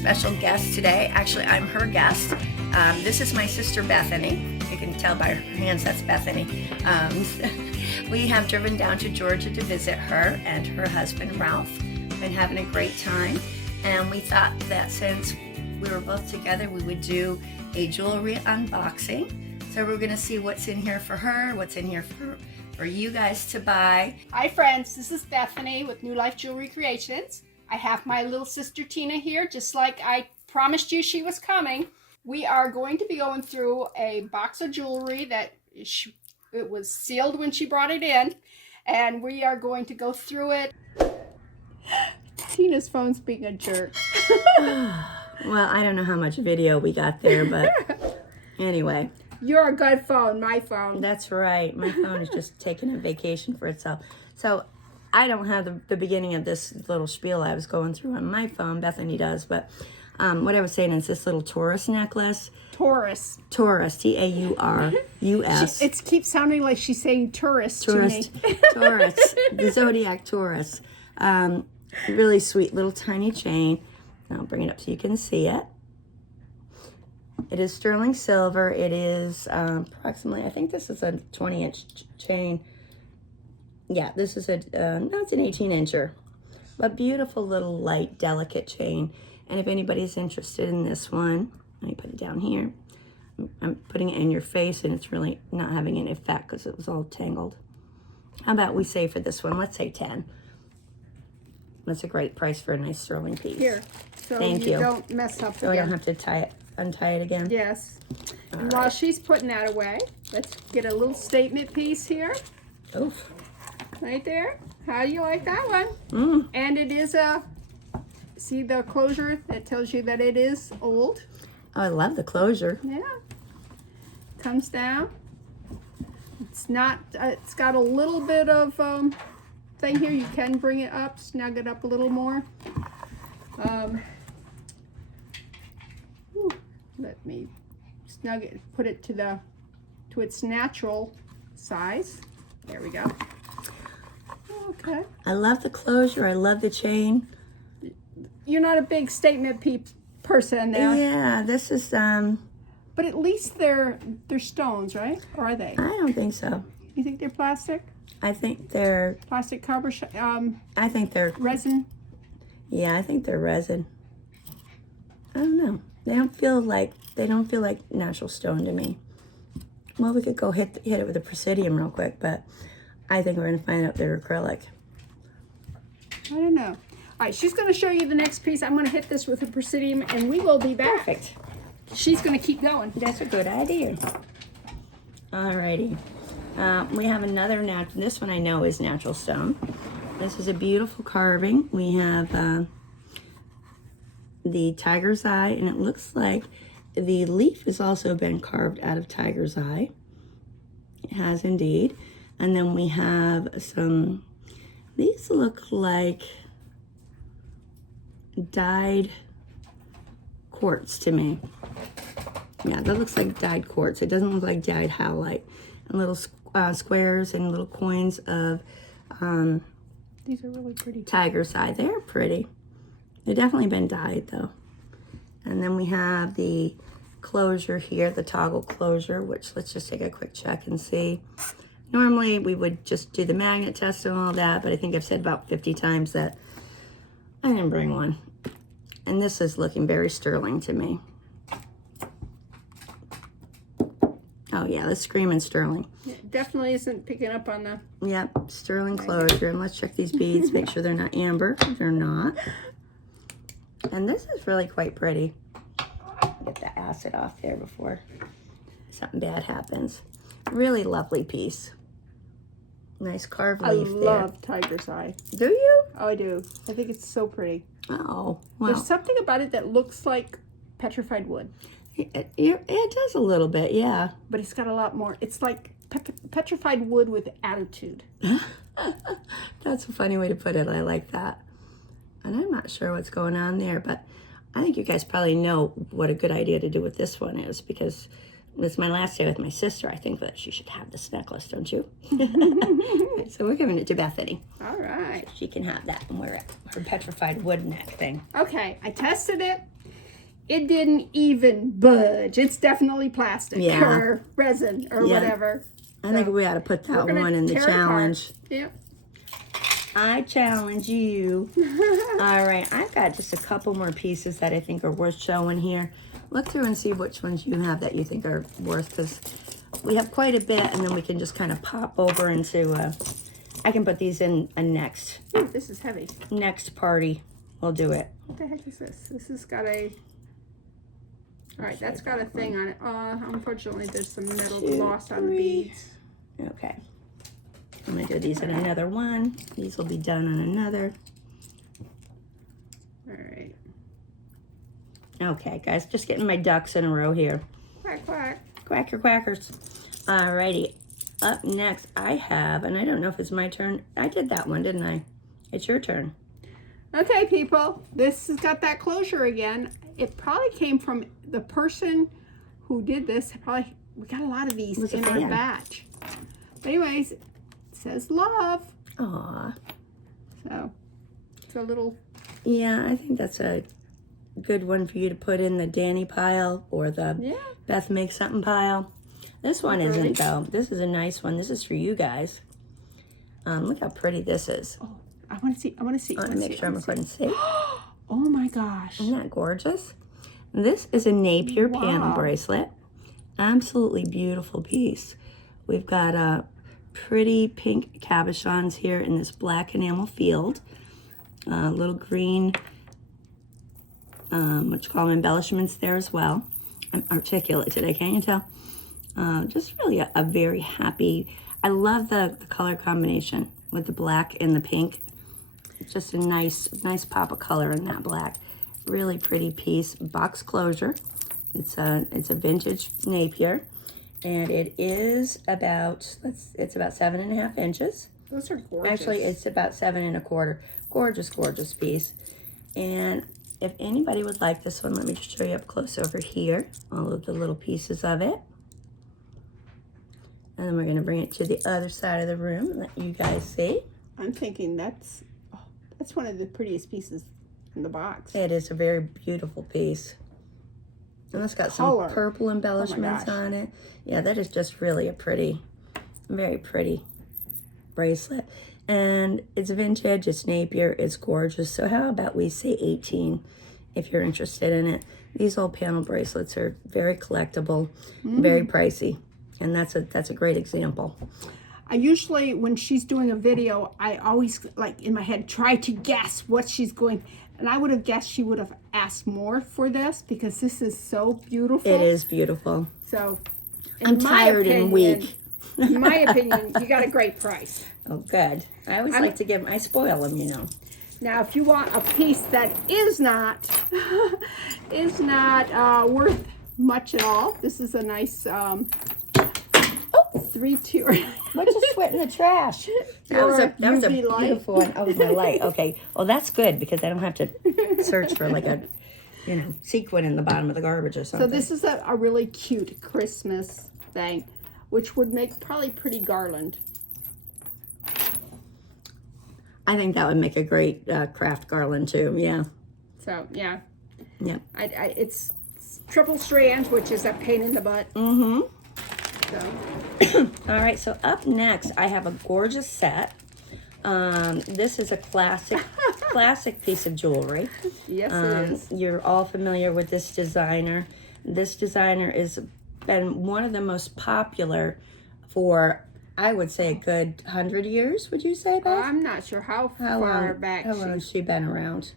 special guest today. Actually, I'm her guest. This is my sister Bethany. You can tell by her hands that's Bethany. We have driven down to Georgia to visit her and her husband Ralph. Been having a great time, and we thought that since we were both together, we would do a jewelry unboxing. So we're gonna see what's in here for her, what's in here for you guys to buy. Hi friends, this is Bethany with New Life Jewelry Creations. I have my little sister Tina here, just like I promised you she was coming. We are going to be going through a box of jewelry that it was sealed when she brought it in, and we are going to go through it. Tina's phone's being a jerk. Well, I don't know how much video we got there, but anyway. You're a good phone, my phone. That's right. My phone is just taking a vacation for itself. So I don't have the beginning of this little spiel I was going through on my phone. Bethany does, but what I was saying is this little Taurus necklace. Taurus. Taurus, T-A-U-R-U-S. It keeps sounding like she's saying tourist to me. Taurus, the zodiac Taurus. Really sweet little tiny chain. I'll bring it up so you can see it. It is sterling silver. It is approximately, I think this is a 20-inch chain. Yeah, this is no, it's an 18-incher. A beautiful little light, delicate chain. And if anybody's interested in this one, let me put it down here. I'm putting it in your face, and it's really not having any effect because it was all tangled. How about we say for this one, let's say 10. That's a great price for a nice sterling piece. Here, so Thank you. Don't mess up So again. I don't have to untie it again? Yes. All And while right. she's putting that away, let's get a little statement piece here. Oof. Right there. How do you like that one? Mm. And it is see the closure that tells you that it is old? Oh, I love the closure. Yeah. Comes down. It's not, it's got a little bit of thing here. You can bring it up, snug it up a little more. Let me snug it, put it to its natural size. There we go. Okay. I love the closure. I love the chain. You're not a big statement person there. Yeah, this is, But at least they're stones, right? Or are they? I don't think so. You think they're plastic? I think they're, Plastic cover, I think they're, resin? yeah, I think they're resin. I don't know. They don't feel like natural stone to me. Well, we could go hit it with a Presidium real quick, but I think we're going to find out they're acrylic. I don't know. All right, she's going to show you the next piece. I'm going to hit this with a Presidium, and we will be back. Perfect. She's going to keep going. That's a good idea. Alrighty. We have another this one I know is natural stone. This is a beautiful carving. We have the tiger's eye, and it looks like the leaf has also been carved out of tiger's eye. It has indeed. And then we have these look like dyed quartz to me. Yeah, that looks like dyed quartz. It doesn't look like dyed howlite. And little squares and little coins of These are really pretty. tiger's eye. They're pretty. They've definitely been dyed though. And then we have the closure here, the toggle closure, which let's just take a quick check and see. Normally we would just do the magnet test and all that, but I think I've said about 50 times that I didn't bring one. And this is looking very sterling to me. Oh yeah, that's screaming sterling. It definitely isn't picking up on the... Yep, sterling closure. And let's check these beads, make sure they're not amber. They're not. And this is really quite pretty. Get the acid off there before something bad happens. Really lovely piece. Nice carved leaf there. I love tiger's eye. Do you? Oh, I do. I think it's so pretty. Oh, wow. There's something about it that looks like petrified wood. It does a little bit, yeah. But it's got a lot more. It's like petrified wood with attitude. That's a funny way to put it. I like that. And I'm not sure what's going on there, but I think you guys probably know what a good idea to do with this one is, because it's my last day with my sister. I think that she should have this necklace, don't you? So we're giving it to Bethany. All right. She can have that and wear it. Her petrified wood neck thing. Okay, I tested it. it didn't even budge. It's definitely plastic or resin or whatever. I think we ought to put that one in the challenge. Yep. I challenge you. All right, I've got just a couple more pieces that I think are worth showing here. Look through and see which ones you have that you think are worth, because we have quite a bit, and then we can just kind of pop over into, I can put these in a next. Ooh, this is heavy. Next party, we'll do it. What the heck is this? This has got a, all right, that's got a thing on it. Unfortunately, there's some metal gloss on the beads. Okay. I'm going to do these in another one. These will be done on another. All right. Okay, guys, just getting my ducks in a row here. Quack, quack. Quack your quackers. Alrighty. Up next, I have, and I don't know if it's my turn. I did that one, didn't I? It's your turn. Okay, people. This has got that closure again. It probably came from the person who did this. Probably, we got a lot of these in our batch. But anyways, it says love. Aw. So, it's a little... Yeah, I think that's a good one for you to put in the Danny pile or the Beth Makes Something pile. This one isn't, though. This is a nice one. This is for you guys. Look how pretty this is. Oh, I want to see. I want to see. I want to make sure I'm recording safe. Oh my gosh. Isn't that gorgeous? This is a Napier panel bracelet. Absolutely beautiful piece. We've got pretty pink cabochons here in this black enamel field. Little green, what you call them, embellishments there as well. I'm articulate today, can't you tell? Just really a very happy, I love the color combination with the black and the pink. It's just a nice pop of color in that black. Really pretty piece. Box closure. It's a vintage Napier, and it is about it's about 7.5 inches. Those are gorgeous. Actually, it's about 7 1/4. Gorgeous, gorgeous piece. And if anybody would like this one, let me just show you up close over here. All of the little pieces of it. And then we're going to bring it to the other side of the room and let you guys see. I'm thinking that's one of the prettiest pieces in the box. It is a very beautiful piece. And it's got some purple embellishments on it. Yeah, that is just really a pretty, very pretty bracelet. And it's vintage, it's Napier, it's gorgeous. So how about we say 18 if you're interested in it. These old panel bracelets are very collectible, very pricey. And that's a great example. I usually, when she's doing a video, I always, like, in my head, try to guess what she's going. And I would have guessed she would have asked more for this because this is so beautiful. It is beautiful. So, I'm tired and weak. In my opinion, you got a great price. Oh, good. I always like to give, I spoil them, you know. Now, if you want a piece that is not worth much at all, this is a nice 3-tier. What's a sweat in the trash? That was a beautiful one. Oh, my light. Okay. Well, that's good because I don't have to search for like a, sequin in the bottom of the garbage or something. So this is a really cute Christmas thing, which would make probably pretty garland. I think that would make a great craft garland too. Yeah. So yeah. Yeah. It's triple strands, which is a pain in the butt. Mm-hmm. So. All right, so up next, I have a gorgeous set. This is a classic piece of jewelry. Yes, it is. You're all familiar with this designer. This designer has been one of the most popular for, I would say, a good 100 years, would you say, Beth? I'm not sure how far back. How long has she been around?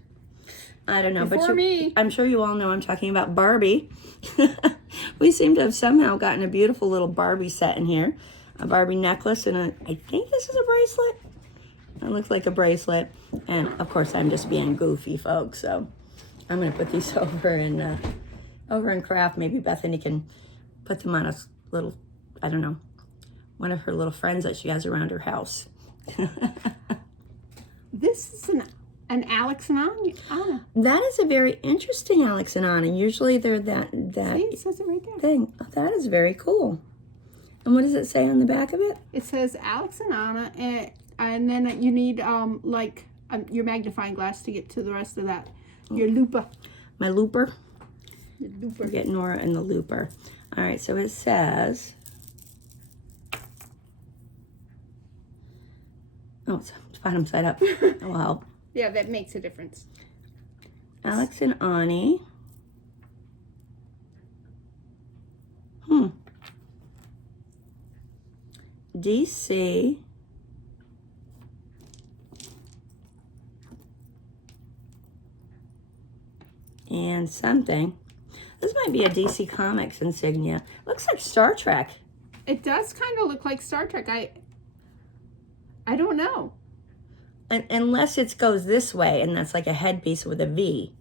I don't know, Before me. I'm sure you all know I'm talking about Barbie. We seem to have somehow gotten a beautiful little Barbie set in here. A Barbie necklace and I think this is a bracelet. It looks like a bracelet. And of course I'm just being goofy, folks. So I'm going to put these over in craft. Maybe Bethany can put them on a little, I don't know, one of her little friends that she has around her house. This is an Alex and Anna. That is a very interesting Alex and Anna. Usually they're that See, it says it right there. thing. Oh, that is very cool. And what does it say on the back of it? It says Alex and Anna, and then you need your magnifying glass to get to the rest of that. Your lupa. My looper. looper. Get Nora and the looper. All right, so it says, oh, it's bottom side up. Oh, well. Yeah, that makes a difference. Alex and Ani. DC. And something. This might be a DC Comics insignia. Looks like Star Trek. It does kind of look like Star Trek. I don't know. Unless it goes this way, and that's like a headpiece with a V.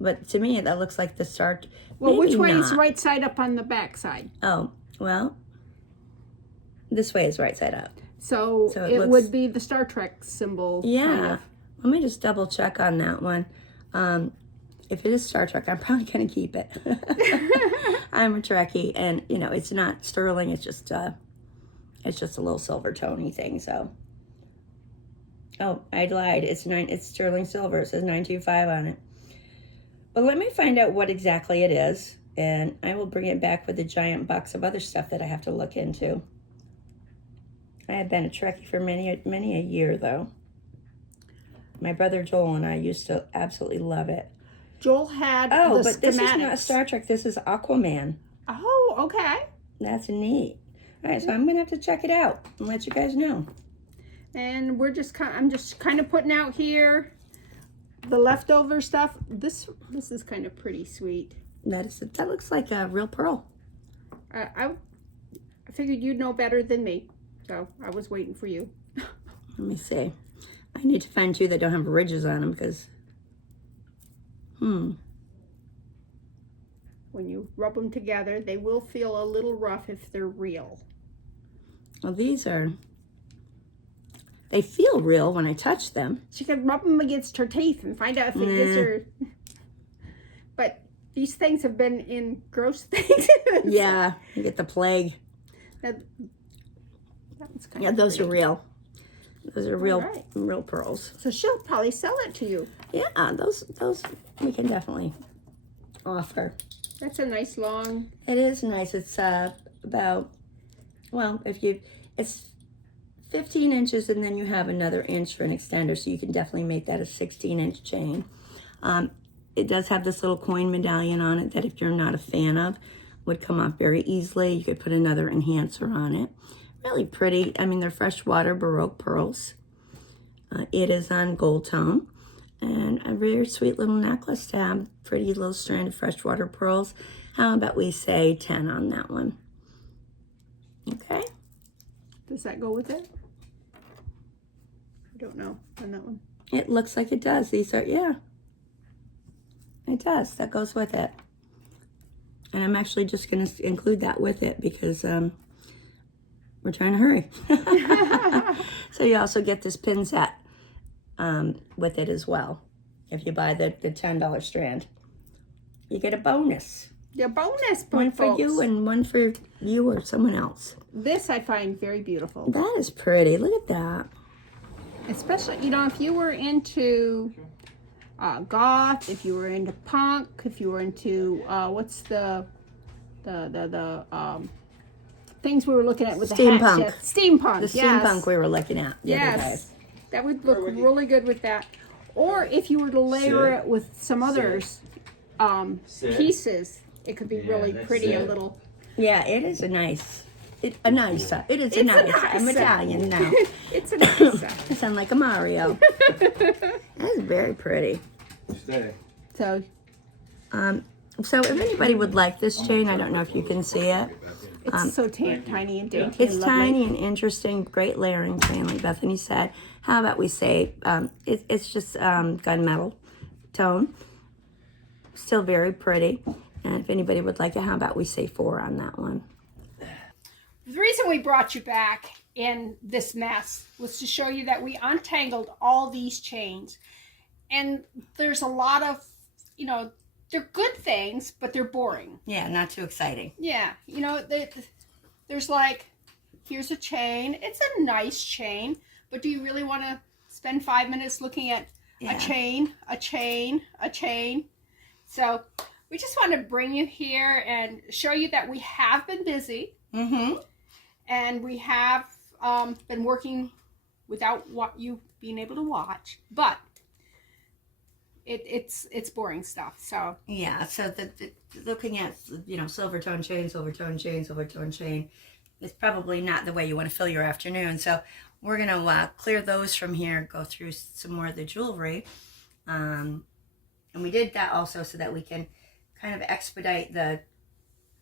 But to me, that looks like the Star. Well, Maybe which way is not. right side up on the back side? Oh, well, this way is right side up. So it looks, would be the Star Trek symbol. Yeah. Kind of. Let me just double check on that one. If it is Star Trek, I'm probably going to keep it. I'm a Trekkie, and, you know, it's not sterling. It's just a little silver tony thing, so. Oh, I lied. It's sterling silver. It says 925 on it. But let me find out what exactly it is, and I will bring it back with a giant box of other stuff that I have to look into. I have been a Trekkie for many a year, though. My brother Joel and I used to absolutely love it. Joel had Oh, the but this is schematics. not Star Trek. This is Aquaman. Oh, okay. That's neat. All right, so I'm going to have to check it out and let you guys know. And I'm just kind of putting out here the leftover stuff. This is kind of pretty sweet. That looks like a real pearl. I figured you'd know better than me, so I was waiting for you. Let me see. I need to find two that don't have ridges on them because, When you rub them together, they will feel a little rough if they're real. Well, they feel real when I touch them. She could rub them against her teeth and find out if it is her. But these things have been in gross things. Yeah, you get the plague. That one's kind Yeah, of those pretty. are real. Those are real, Alright. real pearls. So she'll probably sell it to you. Yeah, those we can definitely offer. That's a nice long. It is nice. It's about, well, it's 15 inches and then you have another inch for an extender, so you can definitely make that a 16-inch chain. It does have this little coin medallion on it that if you're not a fan of, would come off very easily. You could put another enhancer on it. Really pretty. I mean, they're freshwater Baroque pearls. It is on gold tone. And a very sweet little necklace tab. Pretty little strand of freshwater pearls. How about we say 10 on that one? Okay. Does that go with it? I don't know on that one. It looks like it does. These are, yeah. It does. That goes with it. And I'm actually just going to include that with it because we're trying to hurry. So you also get this pin set with it as well. If you buy the $10 strand, you get a bonus. Your bonus book, One for you and one for you or someone else. This I find very beautiful. That is pretty. Look at that. Especially, you know, if you were into goth, if you were into punk, if you were into what's the things we were looking at with the Steampunk. hat shit. Steampunk. The yes. steampunk we were looking at the other day. Yes, that would look really good with that. Or if you were to layer it with some others pieces, it could be really pretty. A little. Yeah, it is a nice. It is a nice. I'm Italian now. It's a nice set. I sound like a Mario. That is very pretty. So So if anybody would like this chain, I don't know if you can see it. it's so tiny and dainty. It's and lovely. tiny and interesting, great layering chain, like Bethany said. How about we say it's just gunmetal tone, still very pretty. And if anybody would like it, how about we say 4 on that one? The reason we brought you back in this mess was to show you that we untangled all these chains. And there's a lot of, you know, they're good things, but they're boring. Yeah, not too exciting. Yeah, you know, there's like, here's a chain. It's a nice chain, but do you really want to spend 5 minutes looking at a chain? So we just want to bring you here and show you that we have been busy. Mm-hmm. And we have been working without you being able to watch, but it's boring stuff. So yeah, so the looking at, you know, silver tone chain, silver tone chain, silver tone chain is probably not the way you want to fill your afternoon. So we're gonna clear those from here, go through some more of the jewelry, and we did that also so that we can kind of expedite the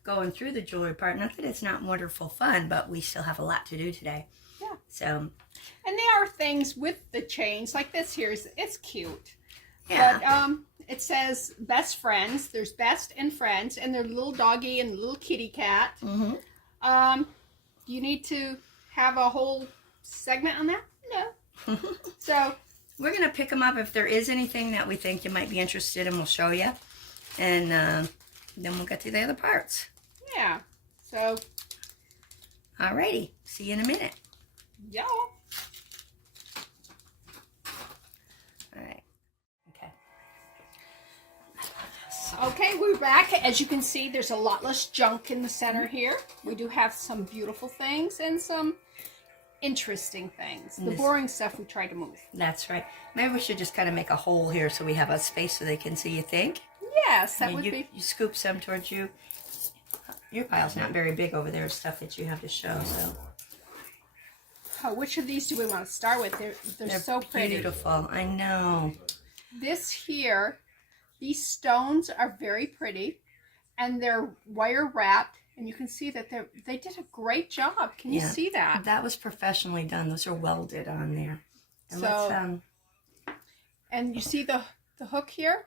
going through the jewelry part. Not that it's not wonderful fun, but we still have a lot to do today. yeah. So, And there are things with the chains, like this here, it's cute. yeah. But it says best friends. There's best and friends, and there's little doggy and little kitty cat. Mm-hmm. Do you need to have a whole segment on that? No. So we're going to pick them up. If there is anything that we think you might be interested in, we'll show you. And then we'll get to the other parts. yeah. So Alrighty. See you in a minute. yeah. Alright. Okay. Okay, we're back. As you can see, there's a lot less junk in the center here. We do have some beautiful things and some interesting things. The boring stuff we try to move. That's right. Maybe we should just kind of make a hole here so we have a space so they can see, you think? Yes, that would you, be. You scoop some towards you. Your pile's not very big over there, stuff that you have to show, so. Oh, which of these do we want to start with? They're so pretty. Beautiful, I know. This here, these stones are very pretty, and they're wire wrapped, and you can see that they did a great job. Can you see that? That was professionally done. Those are welded on there. And so, and you see the hook here?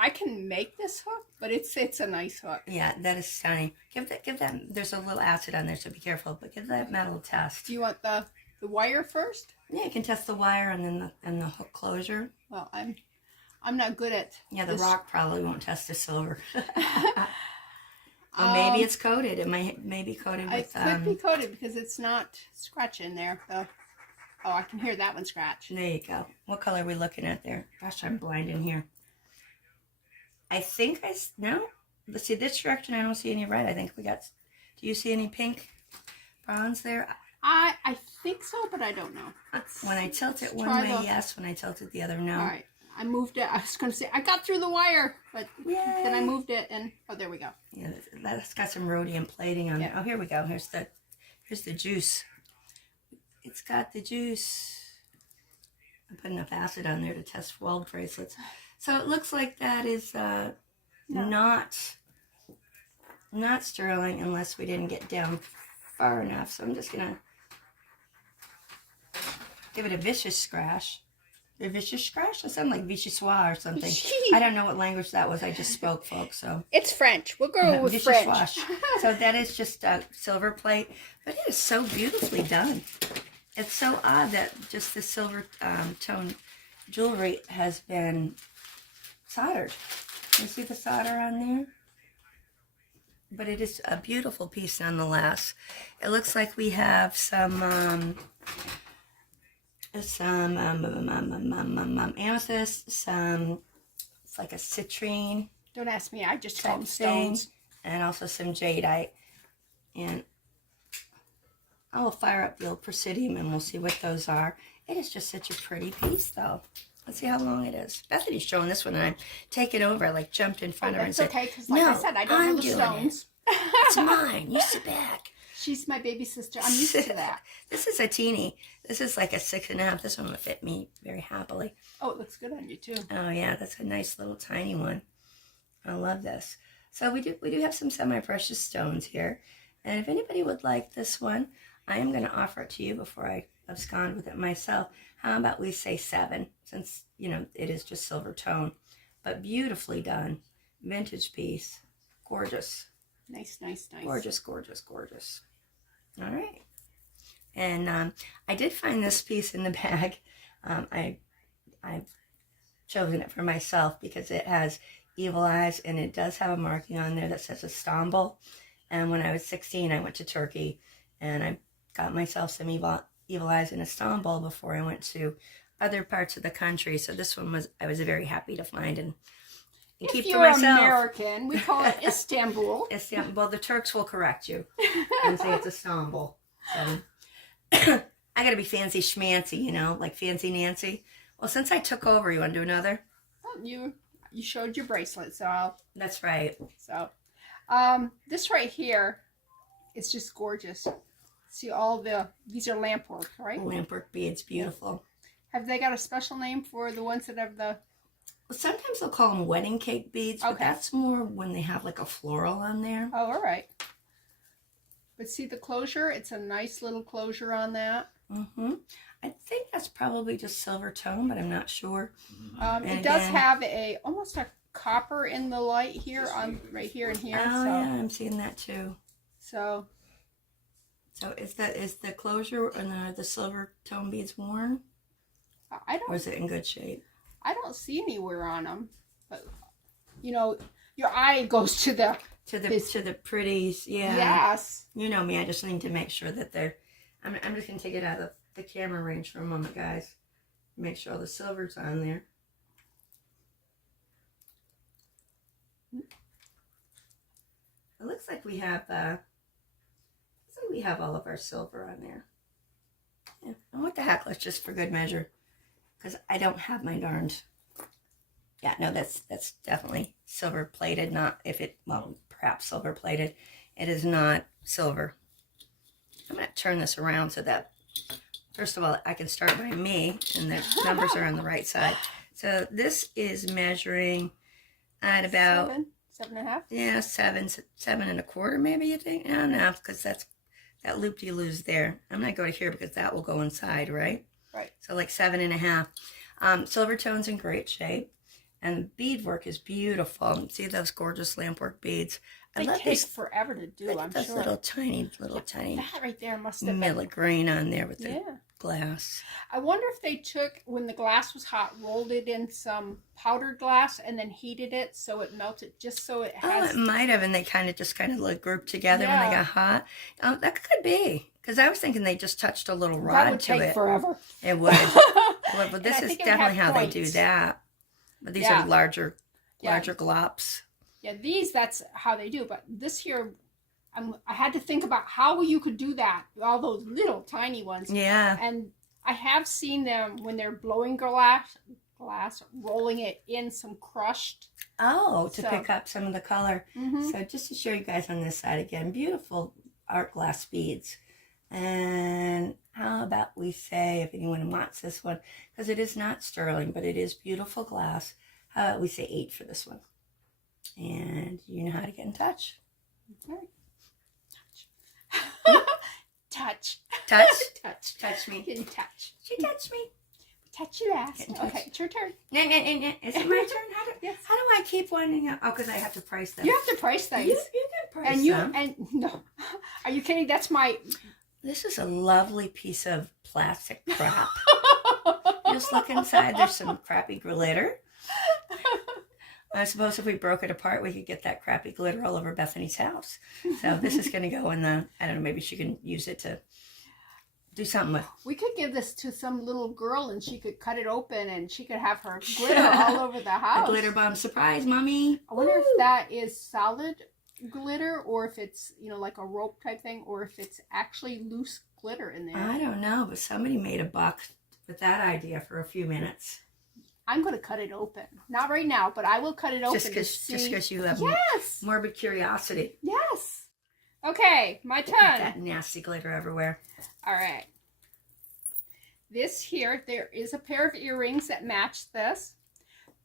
I can make this hook, but it's a nice hook. Yeah, that is stunning. Give that. There's a little acid on there, so be careful. But give that metal a test. Do you want the wire first? Yeah, you can test the wire and then the hook closure. Well, I'm not good at. Yeah, the rock probably won't test the silver. Well, maybe it's coated. It may be coated with. It could be coated because it's not scratching there. Oh, I can hear that one scratch. There you go. What color are we looking at there? Gosh, I'm blind in here. I think no. Let's see this direction. I don't see any red. I think we got. Do you see any pink bronze there? I think so, but I don't know. When I tilt it one way, yes. When I tilt it the other, no. All right. I moved it. I was going to say I got through the wire, but then I moved it, and there we go. Yeah, that's got some rhodium plating on it. Oh, here we go. Here's the juice. It's got the juice. I put enough acid on there to test weld bracelets. So it looks like that is not sterling unless we didn't get down far enough. So I'm just gonna give it a vicious scratch. A vicious scratch? That sounded like vichyssoise or something. I don't know what language that was. I just spoke, folks. So it's French. We'll go with French. So that is just a silver plate, but it is so beautifully done. It's so odd that just the silver tone jewelry has been soldered. You see the solder on there? But it is a beautiful piece nonetheless. It looks like we have some amethyst, it's like a citrine. Don't ask me, I just call them stones. And also some jadeite. And I will fire up the old presidium and we'll see what those are. It is just such a pretty piece though. Let's see how long it is. Bethany's showing this one and I'm taking over. I like jumped in front of her and said, okay, because like I said, I don't know the stones. It's mine. You sit back. She's my baby sister. I'm used to that. This is a teeny. This is like a 6.5. This one would fit me very happily. Oh, it looks good on you too. Oh yeah, that's a nice little tiny one. I love this. So we do have some semi-precious stones here. And if anybody would like this one, I am going to offer it to you before I abscond with it myself. How about we say 7, since, you know, it is just silver tone. But beautifully done. Vintage piece. Gorgeous. Nice, nice, nice. Gorgeous, gorgeous, gorgeous. All right. And I did find this piece in the bag. I've chosen it for myself because it has evil eyes and it does have a marking on there that says Istanbul. And when I was 16, I went to Turkey and I got myself some evil eyes in Istanbul before I went to other parts of the country. So this one I was very happy to find. and keep if for you're myself. American, we call it Istanbul. Istanbul. Well, the Turks will correct you and say it's Istanbul. So I gotta be fancy schmancy, you know, like Fancy Nancy. Well, since I took over, you want to do another? Oh, you showed your bracelet, so That's right. so this right here is just gorgeous. See these are lamp work, right? Lamp work beads, beautiful. Have they got a special name for the ones that have the? Well, sometimes they'll call them wedding cake beads, but Okay. that's more when they have like a floral on there. Oh, all right. But see the closure? It's a nice little closure on that. Mm-hmm. I think that's probably just silver tone, but I'm not sure. It does have almost a copper in the light here on right here and here. Oh so, yeah, I'm seeing that too. So is the closure and the silver tone beads worn, or is it in good shape? I don't see anywhere on them, but you know, your eye goes to the pretties. Yeah. Yes. You know me. I just need to make sure that they're. I'm just gonna take it out of the camera range for a moment, guys. Make sure all the silver's on there. It looks like we have all of our silver on there. Yeah. And what the heck? Let's just for good measure, because I don't have my darned. Yeah, no, that's definitely silver plated. Not if it perhaps silver plated. It is not silver. I'm going to turn this around so that, first of all, I can start by me, and the numbers are on the right side. So this is measuring at about 7.5. Yeah, 7.25 maybe, you think? I don't know, because that's that loop-de-loos there. I'm going to go to here because that will go inside, right? Right. So like 7.5. Silver tone's in great shape. And the beadwork is beautiful. See those gorgeous lampwork beads? They take forever to do, I'm those sure. little tiny That right there must have been milligrain on there with the glass. I wonder if they took, when the glass was hot, rolled it in some powdered glass and then heated it so it melted, just so it has... Oh, it might have, and they kind of like grouped together when they got hot. Oh, that could be. Because I was thinking they just touched a little rod to it. That would take forever. It would. But this is definitely how they do that. But these are larger glops. Yeah, that's how they do. But this here, I had to think about how you could do that. All those little tiny ones. Yeah. And I have seen them when they're blowing glass, rolling it in some crushed. Oh, to pick up some of the color. Mm-hmm. So just to show you guys on this side again, beautiful art glass beads. And how about we say, if anyone wants this one, because it is not sterling, but it is beautiful glass, how about we say 8 for this one? And you know how to get in touch. Okay. Touch. Touch me. Can you touch? She touched me. Touch you last. Okay, it's your turn. Is it my turn? How do I keep winding up? Oh, because I have to price them. You have to price things. You can price them. And no, are you kidding? That's my... This is a lovely piece of plastic crap. Just look inside. There's some crappy glitter. I suppose if we broke it apart, we could get that crappy glitter all over Bethany's house. So this is going to go in the, I don't know, maybe she can use it to do something with. We could give this to some little girl and she could cut it open and she could have her glitter all over the house. A glitter bomb surprise, Mommy. I wonder if that is solid glitter or if it's, you know, like a rope type thing, or if it's actually loose glitter in there. I don't know, but somebody made a buck with that idea for a few minutes. I'm going to cut it open. Not right now, but I will cut it open. Just because you have morbid curiosity. Yes. Okay, my turn. That nasty glitter everywhere. All right. This here, there is a pair of earrings that match this.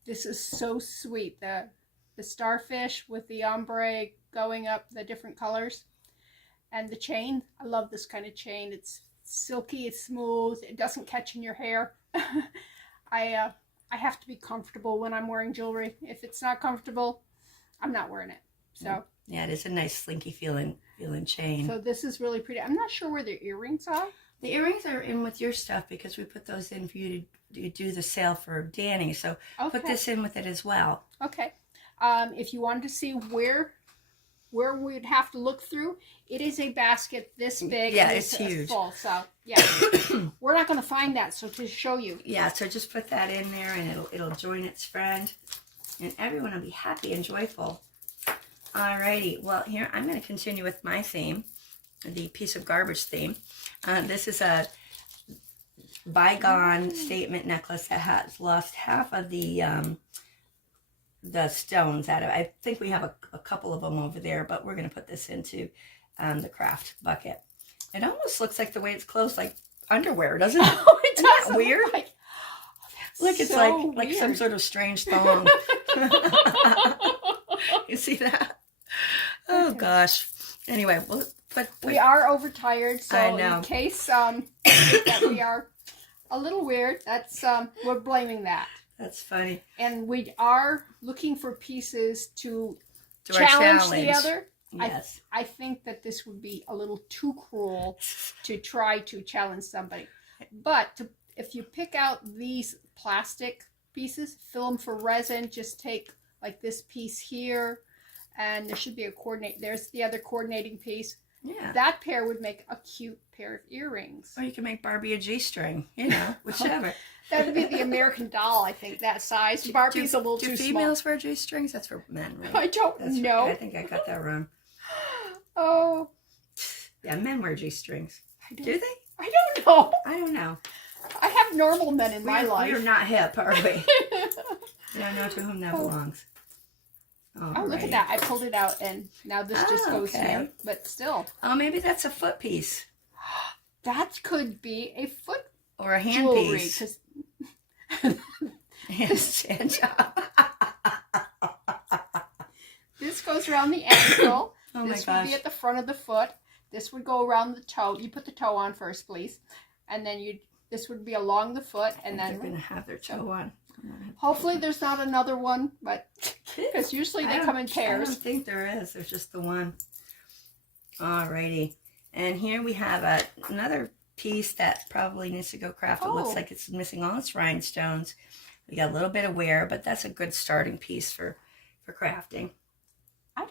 This is so sweet. The starfish with the ombre going up, the different colors. And the chain. I love this kind of chain. It's silky, it's smooth. It doesn't catch in your hair. I have to be comfortable when I'm wearing jewelry. If it's not comfortable, I'm not wearing it. So yeah, it is a nice slinky feeling chain. So this is really pretty. I'm not sure where the earrings are. The earrings are in with your stuff because we put those in for you to do the sale for Danny. So put this in with it as well. Okay. If you wanted to see where we'd have to look through, it is a basket this big. Yeah, it's huge. Full, so yeah, we're not going to find that. So to show you. Yeah, so just put that in there and it'll join its friend. and everyone will be happy and joyful. Alrighty, well here I'm going to continue with my theme, the piece of garbage theme. This is a bygone statement necklace that has lost half of the stones out of it. I think we have a couple of them over there, but we're going to put this into the craft bucket. It almost looks like the way it's closed, like underwear, doesn't it? Oh, it Isn't that does weird? Look, it's so like weird. some sort of strange thong. You see that? Oh gosh. Anyway, we are overtired, so I know. in case that we are a little weird, that's we're blaming that. That's funny. And we are looking for pieces to To our challenge the other. Yes. I think that this would be a little too cruel to try to challenge somebody. But if you pick out these plastic pieces, fill them for resin, just take like this piece here, and there should be a coordinate. There's the other coordinating piece. Yeah. That pair would make a cute pair of earrings. Or you can make Barbie a G-string, you know, whichever. That would be the American Doll, I think, that size. Barbie's a little too Do small. females wear G-strings? That's for men, right? I don't know. I think I got that wrong. Oh. Yeah, men wear G-strings. Do they? I don't know. I don't know. I have normal men in my life. We're not hip, are we? We don't know to whom that belongs. Oh, look at that. I pulled it out, and now this just goes here. But still. Oh, maybe that's a foot piece. That could be a foot or a hand jewelry, piece. Hand job. This goes around the ankle. Oh this my would be at the front of the foot. This would go around the toe. You put the toe on first, please. And then this would be along the foot, and then they're going to have their toe on. Hopefully there's not another one, but because usually they come in pairs. I don't think there is. There's just the one. Alrighty. And here we have another piece that probably needs to go craft. It looks like it's missing all its rhinestones. We got a little bit of wear, but that's a good starting piece for crafting. I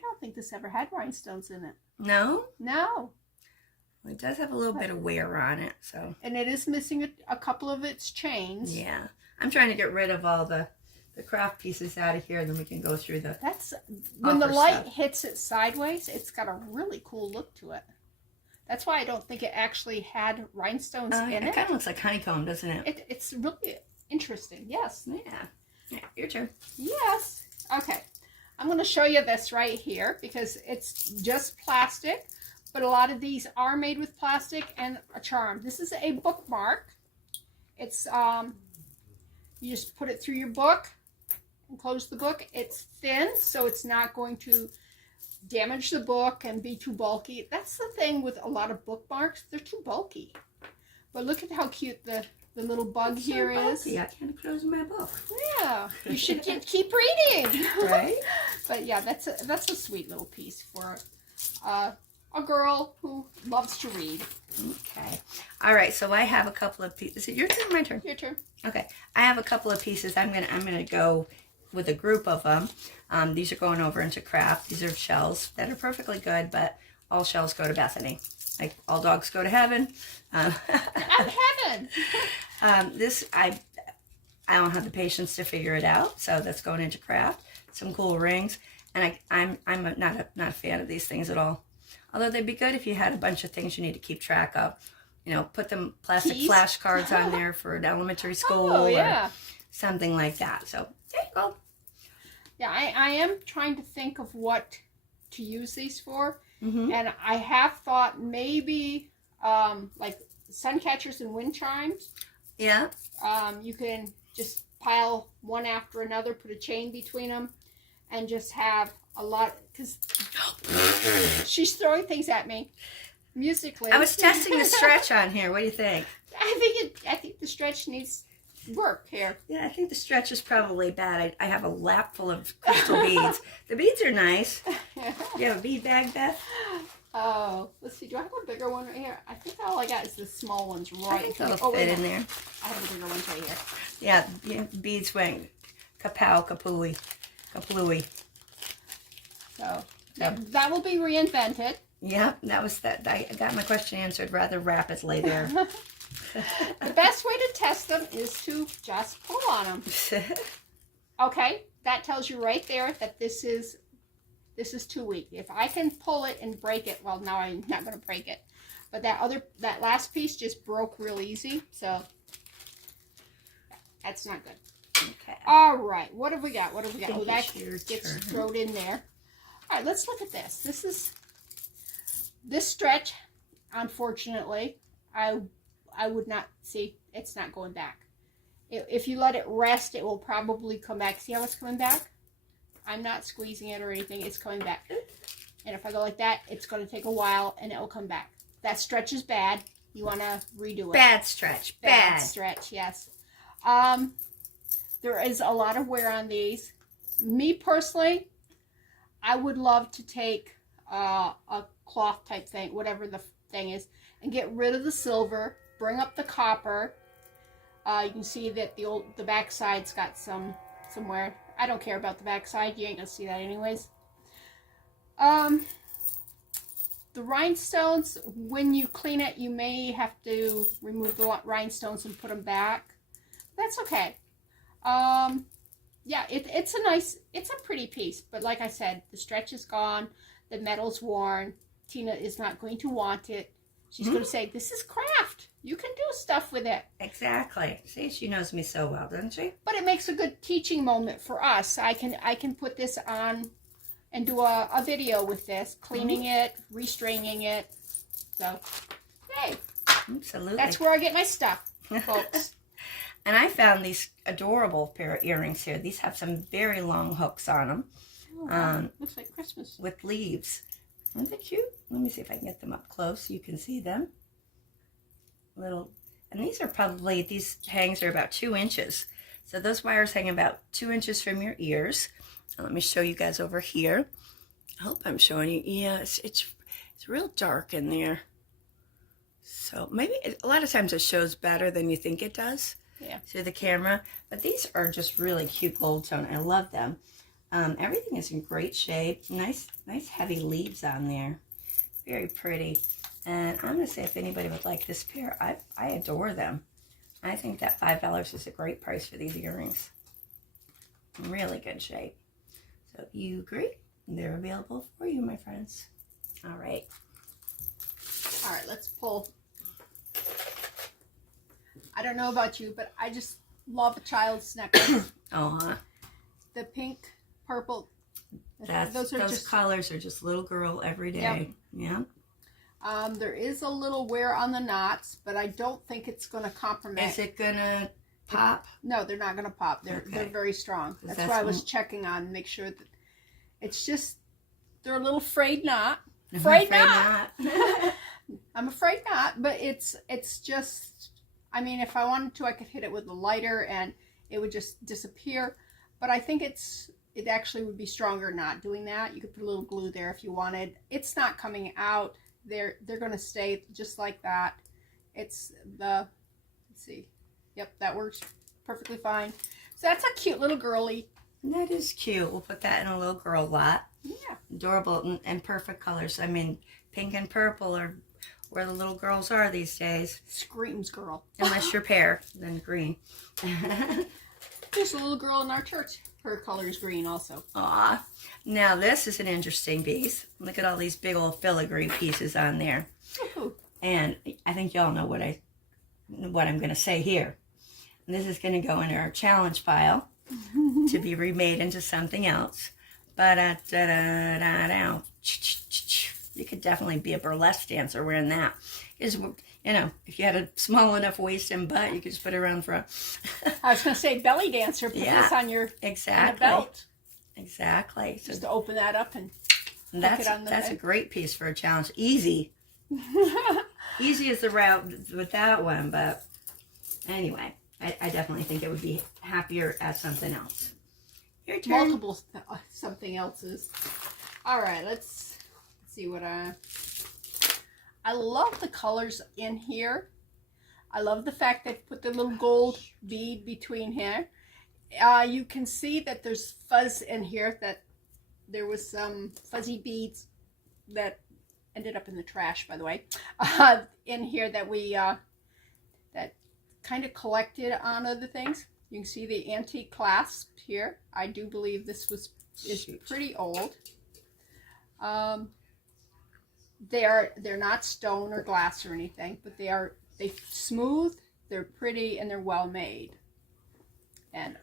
don't think this ever had rhinestones in it. No? No. It does have a little bit of wear on it, so. And it is missing a couple of its chains. Yeah. I'm trying to get rid of all the craft pieces out of here, and then we can go through the That's when the light hits it sideways, it's got a really cool look to it. That's why I don't think it actually had rhinestones in it. It kind of looks like honeycomb, doesn't it? It's really interesting. Yes. Yeah, your turn. Yes. Okay. I'm going to show you this right here because it's just plastic, but a lot of these are made with plastic and a charm. This is a bookmark. It's you just put it through your book and close the book. It's thin, so it's not going to damage the book and be too bulky. That's the thing with a lot of bookmarks. They're too bulky. But look at how cute the little bug here is. I can't close my book. Yeah, you should keep reading. Right? But yeah, that's a sweet little piece for a girl who loves to read. Okay. All right. So I have a couple of pieces. Is it your turn or my turn? Your turn. Okay. I have a couple of pieces. I'm gonna go with a group of them. These are going over into craft. These are shells that are perfectly good, but all shells go to Bethany. Like all dogs go to heaven. Not heaven. I don't have the patience to figure it out, so that's going into craft. Some cool rings, and I'm not a fan of these things at all. Although they'd be good if you had a bunch of things you need to keep track of. You know, put them plastic flashcards on there for an elementary school or something like that. So there you go. Yeah, I am trying to think of what to use these for, and I have thought maybe like sun catchers and wind chimes. Yeah. You can just pile one after another, put a chain between them, and just have a lot, because she's throwing things at me musically. I was testing the stretch on here. What do you think? I think the stretch needs work here. Yeah, I think the stretch is probably bad. I have a lap full of crystal beads. The beads are nice. You have a bead bag, Beth? Oh, let's see. Do I have a bigger one right here? I think all I got is the small ones right I think they'll fit in there. I have a bigger one right here. Yeah, beads went kapow, kapooey, kaplooey. So that will be reinvented. Yeah, that was that. I got my question answered rather rapidly there. The best way to test them is to just pull on them. Okay, that tells you right there that this is too weak. If I can pull it and break it, well, now I'm not going to break it. But that last piece just broke real easy, so that's not good. Okay. All right, what have we got? What have we got? Oh, that Your gets turn. thrown in there. All right, let's look at this. This stretch, unfortunately, I would not see. It's not going back. If you let it rest, it will probably come back. See how it's coming back? I'm not squeezing it or anything. It's coming back. And if I go like that, it's going to take a while, and it will come back. That stretch is bad. You want to redo it. Bad stretch. Bad stretch, yes. There is a lot of wear on these. Me personally, I would love to take a cloth type thing, whatever the thing is, and get rid of the silver, bring up the copper. You can see that the back side's got some wear. I don't care about the back side. You ain't gonna see that anyways. The rhinestones, when you clean it, you may have to remove the rhinestones and put them back. That's okay. Yeah, it's a pretty piece, but like I said, the stretch is gone, the metal's worn. Tina is not going to want it. She's going to say, this is craft. You can do stuff with it. Exactly. See, she knows me so well, doesn't she? But it makes a good teaching moment for us. I can put this on and do a video with this, cleaning it, restraining it. So, hey. Absolutely. That's where I get my stuff, folks. And I found these adorable pair of earrings here. These have some very long hooks on them. Oh, wow. Looks like Christmas. With leaves. Aren't they cute? Let me see if I can get them up close so you can see them. And these hangs are about 2 inches. So those wires hang about 2 inches from your ears. Now let me show you guys over here. I hope I'm showing you. Yeah, it's real dark in there. So maybe a lot of times it shows better than you think it does. Yeah. Through the camera. But these are just really cute gold tone. I love them. Everything is in great shape. Nice heavy leaves on there. Very pretty. And I'm going to say if anybody would like this pair, I adore them. I think that $5 is a great price for these earrings. In really good shape. So if you agree, they're available for you, my friends. All right. All right, let's pull. I don't know about you, but I just love a child's necklace. Oh, The pink, purple. Those colors are just little girl every day. Yep. Yeah. There is a little wear on the knots, but I don't think it's going to compromise. Is it going to pop? No, they're not going to pop. They're very strong. That's why I was checking on, make sure that it's just, they're a little frayed knot. Frayed knot. I'm afraid not, but it's just, I mean, if I wanted to, I could hit it with a lighter and it would just disappear. But I think it actually would be stronger not doing that. You could put a little glue there if you wanted. It's not coming out. They're going to stay just like that. Let's see. Yep, that works perfectly fine. So that's a cute little girly. That is cute. We'll put that in a little girl lot. Yeah. Adorable and perfect colors. I mean, pink and purple are where the little girls are these days. Screams girl. Unless you're pear, then green. There's a little girl in our church. Her color is green also. Aw. Now this is an interesting piece. Look at all these big old filigree pieces on there. Ooh. And I think y'all know what I'm going to say here. And this is going to go in our challenge pile to be remade into something else. But you could definitely be a burlesque dancer wearing that. Because, you know, if you had a small enough waist and butt, you could just put it around front. I was going to say belly dancer. Put this on your belt. Exactly. Just to open that up and that's a great piece for a challenge. Easy. Easy is the route with that one, but anyway, I definitely think it would be happier as something else. Your turn. Multiple something else's. All right, let's see what I love the colors in here. I love the fact they put the little gold bead between here. You can see that there's fuzz in here, that there was some fuzzy beads that ended up in the trash, by the way, in here that we that kind of collected on other things. You can see the antique clasp here. I do believe this is pretty old. They're not stone or glass or anything, but they're smooth, they're pretty, and they're well made. And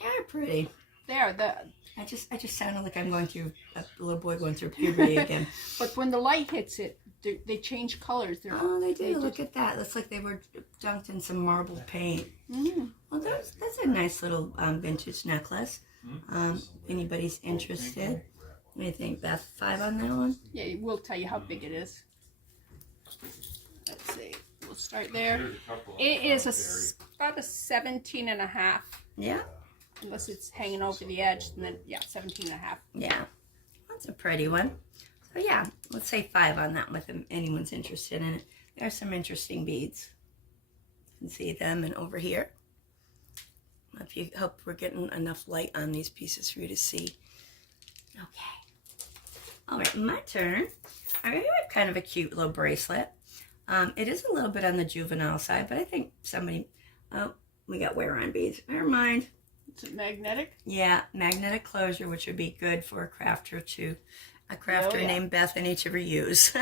they're pretty. I just sounded like I'm going through a little boy going through puberty again. But when the light hits it, they change colors. They do. Look at that. Looks like they were dunked in some marble paint. Mm. Well, that's a nice little vintage necklace. Anybody's interested? What do you think, Beth? 5 on that one? Yeah, we'll tell you how big it is. Let's see. We'll start there. It is about a 17 and a half. Yeah. Unless it's hanging over the edge, and then, yeah, 17 and a half. Yeah. That's a pretty one. So, yeah, let's say 5 on that one if anyone's interested in it. There are some interesting beads. You can see them and over here. If you hope we're getting enough light on these pieces for you to see. Okay. All right, my turn. I have kind of a cute little bracelet. It is a little bit on the juvenile side, but I think somebody... Oh, we got wear-on beads. Never mind. Is it magnetic? Yeah, magnetic closure, which would be good for a crafter named Bethany to reuse.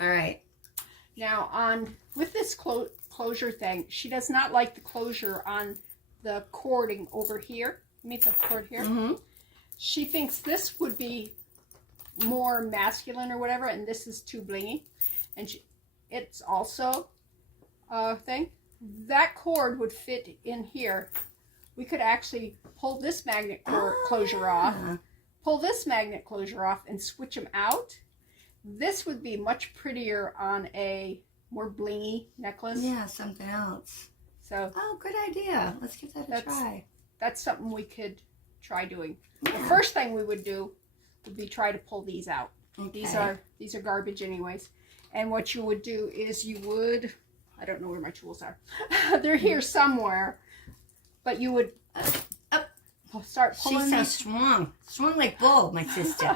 All right. Now, with this closure thing, she does not like the closure on the cording over here. Meet the cord here. Mm-hmm. She thinks this would be more masculine or whatever, and this is too blingy. And it's also a thing. That cord would fit in here. We could actually pull this magnet closure off, pull this magnet closure off, and switch them out. This would be much prettier on a more blingy necklace. Yeah, something else. So. Oh, good idea. Let's give that a try. That's something we could try doing. Yeah. The first thing we would do would be try to pull these out. Okay. These are garbage anyways. And what you would do is you would, I don't know where my tools are. They're here somewhere. But you would start pulling. She's so strong. Strong like bull, my sister.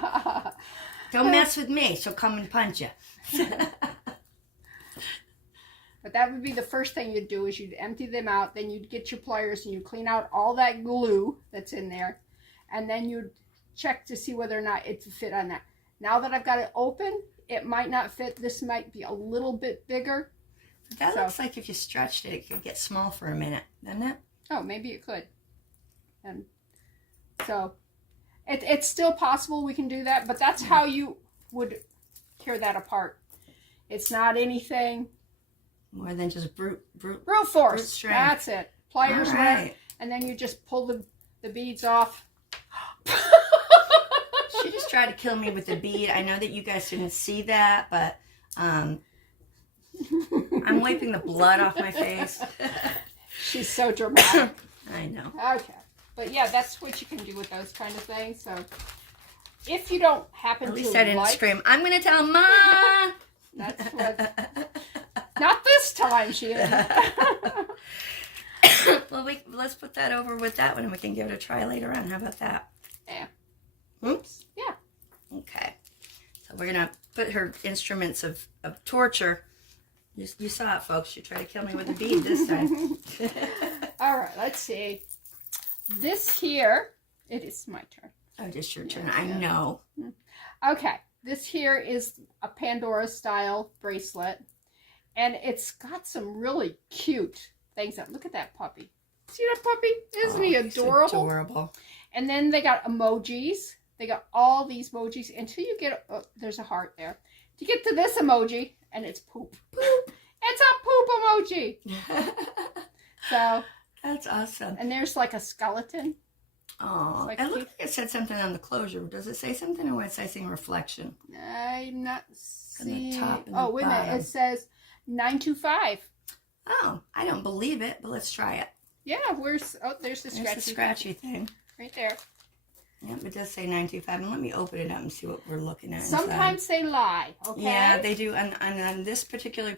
Don't mess with me. She'll come and punch you. But that would be the first thing you'd do is you'd empty them out. Then you'd get your pliers and you'd clean out all that glue that's in there. And then you'd check to see whether or not it would fit on that. Now that I've got it open, it might not fit. This might be a little bit bigger. That looks like if you stretched it, it could get small for a minute, doesn't it? Oh, maybe it could. And so it's still possible we can do that, but that's how you would tear that apart. It's not anything more than just brute force. Brute strength. That's it. Pliers, right. And then you just pull the beads off. She just tried to kill me with the bead. I know that you guys didn't see that, but I'm wiping the blood off my face. She's so dramatic. I know. Okay. But yeah, that's what you can do with those kind of things. So if you don't happen to At least I didn't scream, I'm going to tell Ma! That's what... Not this time, she didn't. Well, let's put that over with that one and we can give it a try later on. How about that? Yeah. Oops. Yeah. Okay. So we're going to put her instruments of torture. You saw it, folks. She tried to kill me with a bead this time. All right, let's see. This here, it is my turn. Oh, just your turn. I know. Okay, this here is a Pandora style bracelet, and it's got some really cute things. Look at that puppy. See that puppy? Isn't he adorable? He's adorable. And then they got emojis. They got all these emojis until you get, there's a heart there. To get to this emoji, and it's poop. Poop. It's a poop emoji. So. That's awesome. And there's like a skeleton. Oh, it looked like it said something on the closure. Does it say something or was I saying reflection? I'm not seeing. The top and oh, wait a minute. It says 925. Oh, I don't believe it, but let's try it. Yeah, there's the scratchy thing. Right there. Yep, it does say 925. And let me open it up and see what we're looking at. Sometimes inside. they lie, okay? Yeah, they do. And on this particular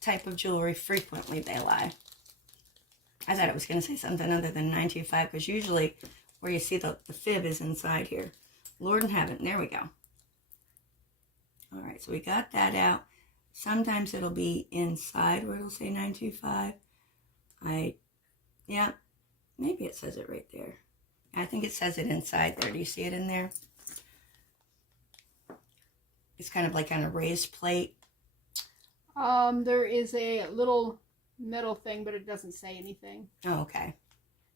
type of jewelry, frequently they lie. I thought it was going to say something other than 925 because usually where you see the fib is inside here. Lord in heaven. There we go. All right, so we got that out. Sometimes it'll be inside where it'll say 925. Yeah, maybe it says it right there. I think it says it inside there. Do you see it in there? It's kind of like on a raised plate. There is a little metal thing, but it doesn't say anything. Oh, okay.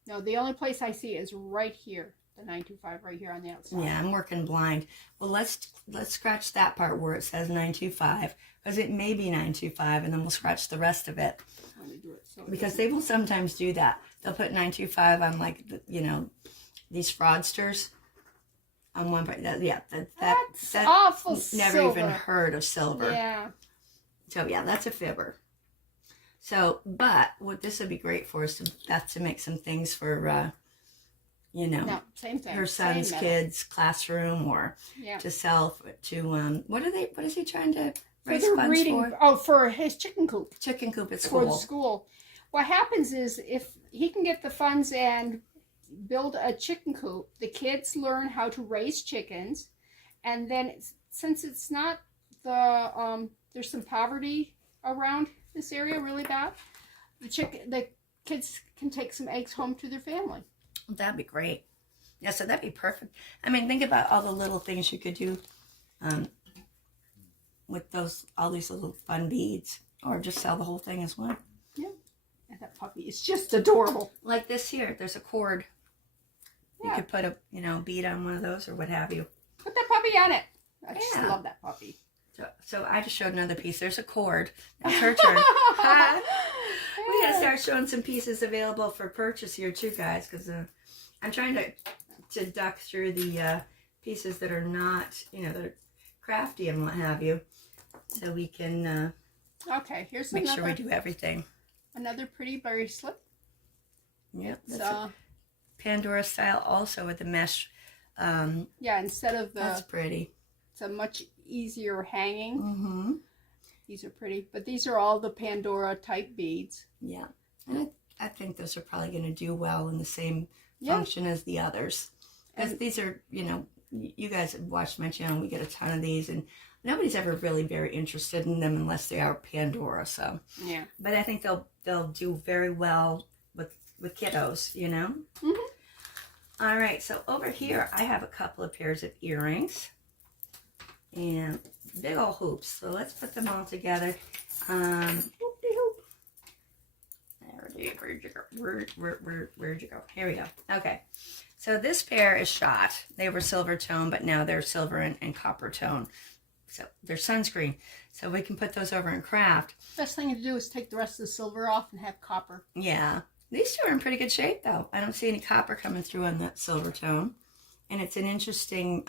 No, the only place I see is right here, the 925 right here on the outside. Yeah, I'm working blind. Well, let's scratch that part where it says 925, because it may be 925, and then we'll scratch the rest of it. Let me do it so Because they will sometimes do that. They'll put 925 on, like, these fraudsters on one part. That's awful never silver. even heard of silver. Yeah. So yeah, that's a fibber. So, but what this would be great for is to make some things for, No, same thing. her son's Same metal. kids' classroom, or Yeah. to sell to what is he trying to For raise the funds reading, for? for his chicken coop. Chicken coop at For the school. school. What happens is if he can get the funds and build a chicken coop, the kids learn how to raise chickens, and then since it's not there's some poverty around this area really bad, the kids can take some eggs home to their family. That'd be great. Yeah, so that'd be perfect. I mean, think about all the little things you could do with all these little fun beads, or just sell the whole thing as one. Yeah. And that puppy is just adorable. Like this here, there's a cord. Yeah. You could put a bead on one of those, or what have you. Put that puppy on it. I just Yeah. love that puppy. So I just showed another piece. There's a cord. It's her turn. We gotta start showing some pieces available for purchase here too, guys, because I'm trying to duck through the pieces that are not, that are crafty and what have you, so we can Okay, here's make another, sure we do everything. another pretty bracelet. Yep, It's, that's a Pandora style, also with the mesh. yeah, instead of That's pretty. it's a much easier hanging. Mm-hmm. These are pretty, but these are all the Pandora type beads. Yeah, and I think those are probably going to do well in the same Yeah. function as the others. Because these are, you guys have watched my channel. We get a ton of these, and nobody's ever really very interested in them unless they are Pandora. So, Yeah. but I think they'll do very well with kiddos. Mm-hmm. All right, so over here I have a couple of pairs of earrings and big old hoops. So let's put them all together. Where'd you go? Where'd you go? Here we go. Okay. So this pair is shot. They were silver tone, but now they're silver and copper tone. So they're sunscreen. So we can put those over in craft. Best thing to do is take the rest of the silver off and have copper. Yeah. These two are in pretty good shape, though. I don't see any copper coming through on that silver tone. And it's an interesting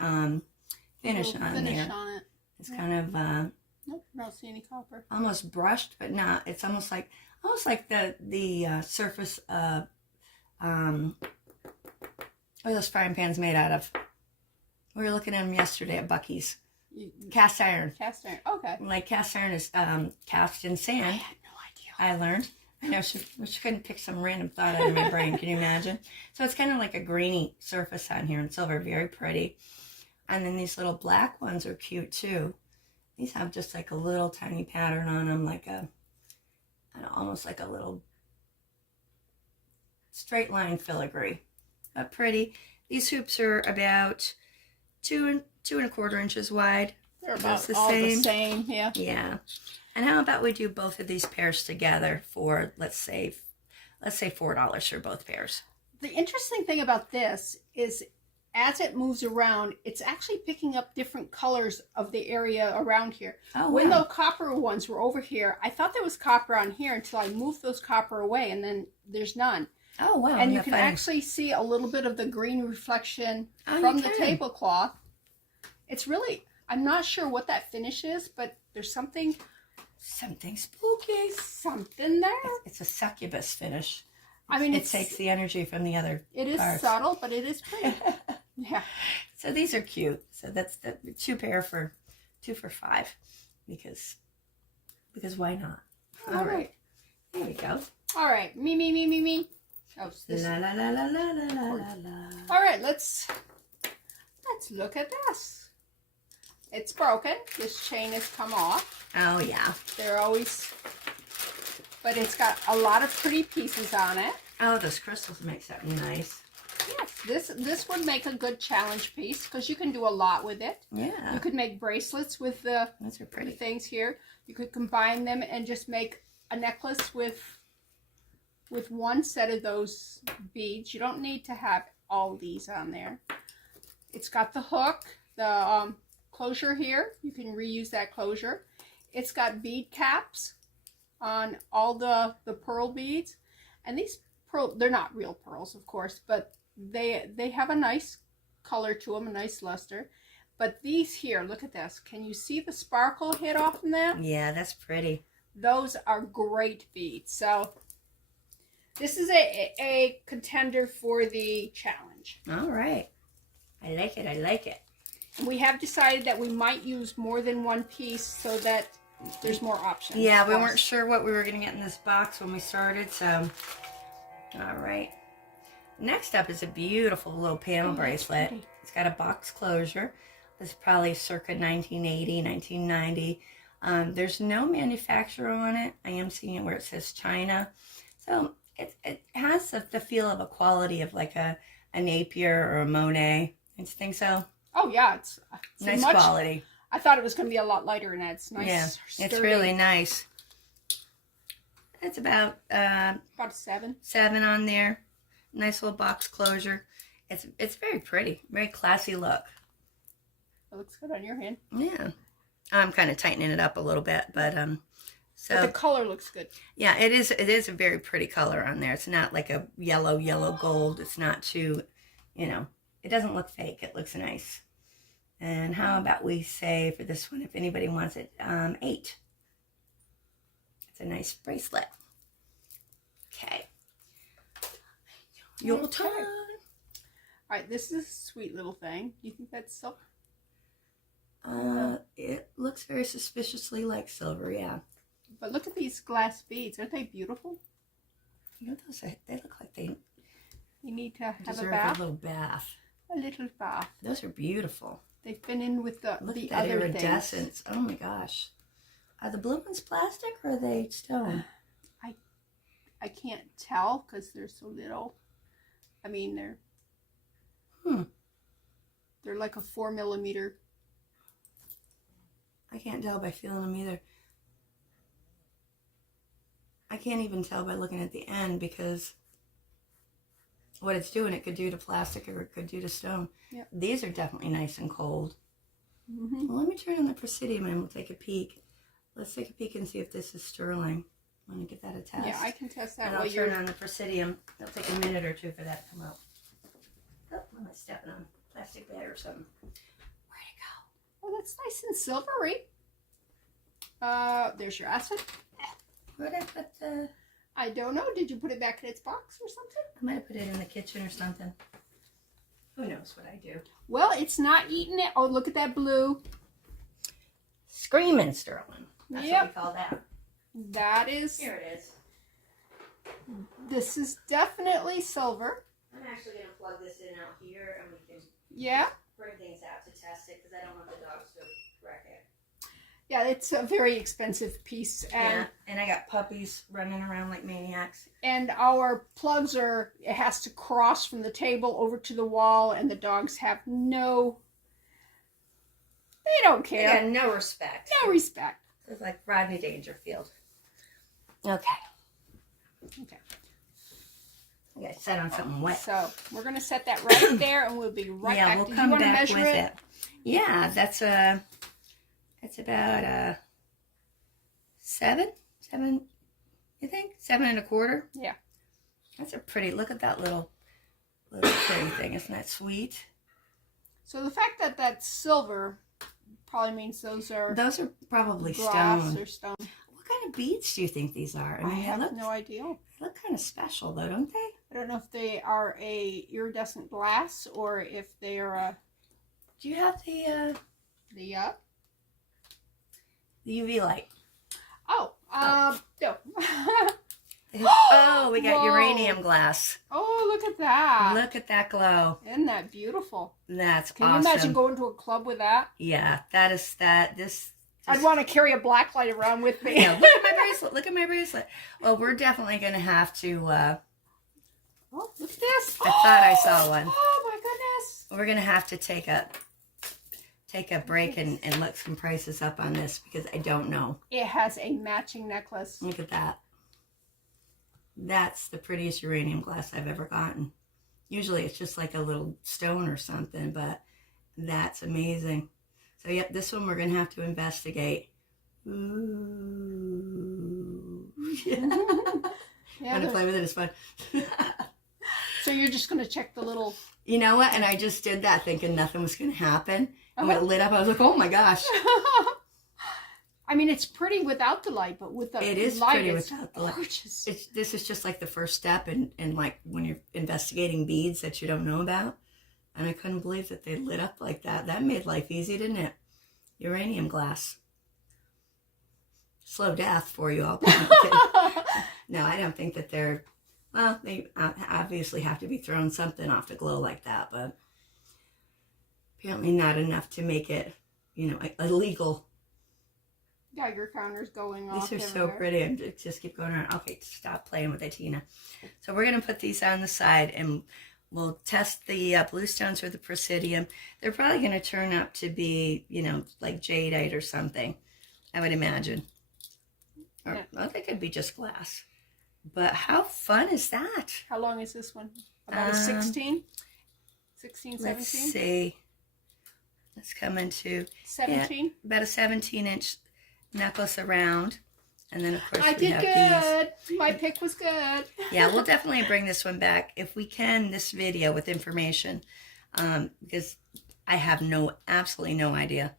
finish on there. On it. It's kind of Nope, don't see any copper. almost brushed, but not. It's almost like the surface of what are those frying pans made out of? We were looking at them yesterday at Bucky's. Cast iron. Cast iron. Okay. Like cast iron is cast in I sand. had no idea. I learned. I know she couldn't pick some random thought out of my brain. Can you imagine? So it's kind of like a grainy surface on here in silver, very pretty. And then these little black ones are cute too. These have just like a little tiny pattern on them, like almost like a little straight line filigree. But pretty. These hoops are about 2.25 inches wide. They're That's about the all same. the same. Yeah. Yeah. And how about we do both of these pairs together for, let's say $4 for both pairs. The interesting thing about this is as it moves around, it's actually picking up different colors of the area around here. Oh, When wow. those copper ones were over here, I thought there was copper on here until I moved those copper away, and then there's none. Oh, wow. And you isn't can that funny? actually see a little bit of the green reflection Oh, you from the can. tablecloth. It's really, I'm not sure what that finish is, but there's something spooky. there. It's a succubus finish. I mean, It takes the energy from the other it is parts. subtle, but it is pretty. Yeah. So these are cute. So that's the two for $5 because why not? All right. There we go. All right. Me. Oh, this. La la la la la la la la la. All right. Let's look at this. It's broken. This chain has come off. Oh yeah. They're always but it's got a lot of pretty pieces on it. Oh, those crystals make something nice. Yes, this would make a good challenge piece because you can do a lot with it. Yeah. You could make bracelets with the, those are pretty. the things here. You could combine them and just make a necklace with one set of those beads. You don't need to have all these on there. It's got the hook, the closure here. You can reuse that closure. It's got bead caps on all the pearl beads. And these pearl, they're not real pearls, of course, but they have a nice color to them, a nice luster. But these here, look at this. Can you see the sparkle hit off in that? Yeah, that's pretty. Those are great beads. So this is a contender for the challenge. All right. I like it. I like it. We have decided that we might use more than one piece so that there's more options. Yeah, we weren't sure what we were going to get in this box when we started, so. All right. Next up is a beautiful little panel bracelet. Pretty. It's got a box closure. This is probably circa 1980, 1990. There's no manufacturer on it. I am seeing it where it says China. So it has the feel of a quality of like a Napier or a Monet. I think so. Oh, yeah. It's nice quality. I thought it was going to be a lot lighter than that. It's nice. Yeah, sturdy. it's really nice. It's about a 7. 7 on there. Nice little box closure. It's very pretty. Very classy look. It looks good on your hand. Yeah. I'm kind of tightening it up a little bit, but so but the color looks good. Yeah, it is a very pretty color on there. It's not like a yellow gold. It's not too, it doesn't look fake. It looks nice. And how about we say for this one, if anybody wants it, 8. It's a nice bracelet. Okay. Your turn. All right, this is a sweet little thing. Do you think that's silver? It looks very suspiciously like silver, yeah. But look at these glass beads. Aren't they beautiful? They look like they need to have deserve a bath. A little bath. A little bath. Those are beautiful. They've been in with the Look at that other iridescence. things. Oh my gosh. Are the blue ones plastic or are they stone? I can't tell because they're so little. I mean, they're like a 4 millimeter. I can't tell by feeling them either. I can't even tell by looking at the end because what it's doing, it could do to plastic or it could do to stone. Yep. These are definitely nice and cold. Mm-hmm. Well, let me turn on the Presidium and we'll take a peek. Let's take a peek and see if this is sterling. I'm going to give that a test. Yeah, I can test that. And I'll turn on the Presidium. It'll take a minute or two for that to come out. Oh, am I stepping on a plastic bag or something? Where'd it go? Oh, that's nice and silvery. There's your acid. Where'd I put the... I don't know. Did you put it back in its box or something? I might have put it in the kitchen or something. Who knows what I do? Well, it's not eating it. Oh, look at that blue. Screaming sterling. That's what we call that. That is... Here it is. This is definitely silver. I'm actually going to plug this in out here and we can bring things out to test it because I don't want the dogs to wreck it. Yeah, it's a very expensive piece. And I got puppies running around like maniacs. And our plugs it has to cross from the table over to the wall, and the dogs have they don't care. They got no respect. No respect. It's like Rodney Dangerfield. Okay. I got to set on something wet. So we're going to set that right there, and we'll be right back. We'll Did come you want to back measure with it? Yeah, it's about 7, you think? 7 1/4? Yeah. That's a pretty, look at that little pretty thing. Isn't that sweet? So the fact that that's silver probably means those are probably glass stone. or stone. What kind of beads do you think these are? I have no idea. They look kind of special though, don't they? I don't know if they are a iridescent glass or if they are a... Do you have the UV light? No. Oh, we got Whoa. uranium glass. Oh, look at that. Look at that glow. Isn't that beautiful? That's Can awesome. you imagine going to a club with that? Yeah, that is that. This I'd want to carry a black light around with me. Yeah, look at my bracelet. Look at my bracelet. Well, we're definitely going to have to... oh, look at this. I thought I saw one. Oh, my goodness. We're going to have to take a break and look some prices up on this because I don't know. It has a matching necklace. Look at that. That's the prettiest uranium glass I've ever gotten. Usually it's just like a little stone or something, but that's amazing. So, yep, this one we're going to have to investigate. Ooh. Yeah. Yeah, I'm going to play with it. It's fun. So you're just going to check the little... You know what? And I just did that thinking nothing was going to happen. And when it lit up, I was like, oh, my gosh. I mean, it's pretty without the light, but with the light, it is pretty without the light. Gorgeous. This is just like the first step in like when you're investigating beads that you don't know about. And I couldn't believe that they lit up like that. That made life easy, didn't it? Uranium glass. Slow death for you all. No, I don't think that they're... Well, they obviously have to be throwing something off to glow like that, but apparently not enough to make it, you know, illegal. Geiger counters going off. These are so pretty. I just keep going around. Okay, stop playing with it, Tina. So we're going to put these on the side and we'll test the blue stones with the Presidium. They're probably going to turn out to be, you know, like jadeite or something, I would imagine. Or, Yeah. well, they could be just glass. But how fun is that? How long is this one? About a 16? 16, 17? Let's see. Let's come into 17? Yeah, about a 17-inch necklace around. And then, of course, I we did have good. these. My pick was good. Yeah, we'll definitely bring this one back if we can, this video with information, because I have absolutely no idea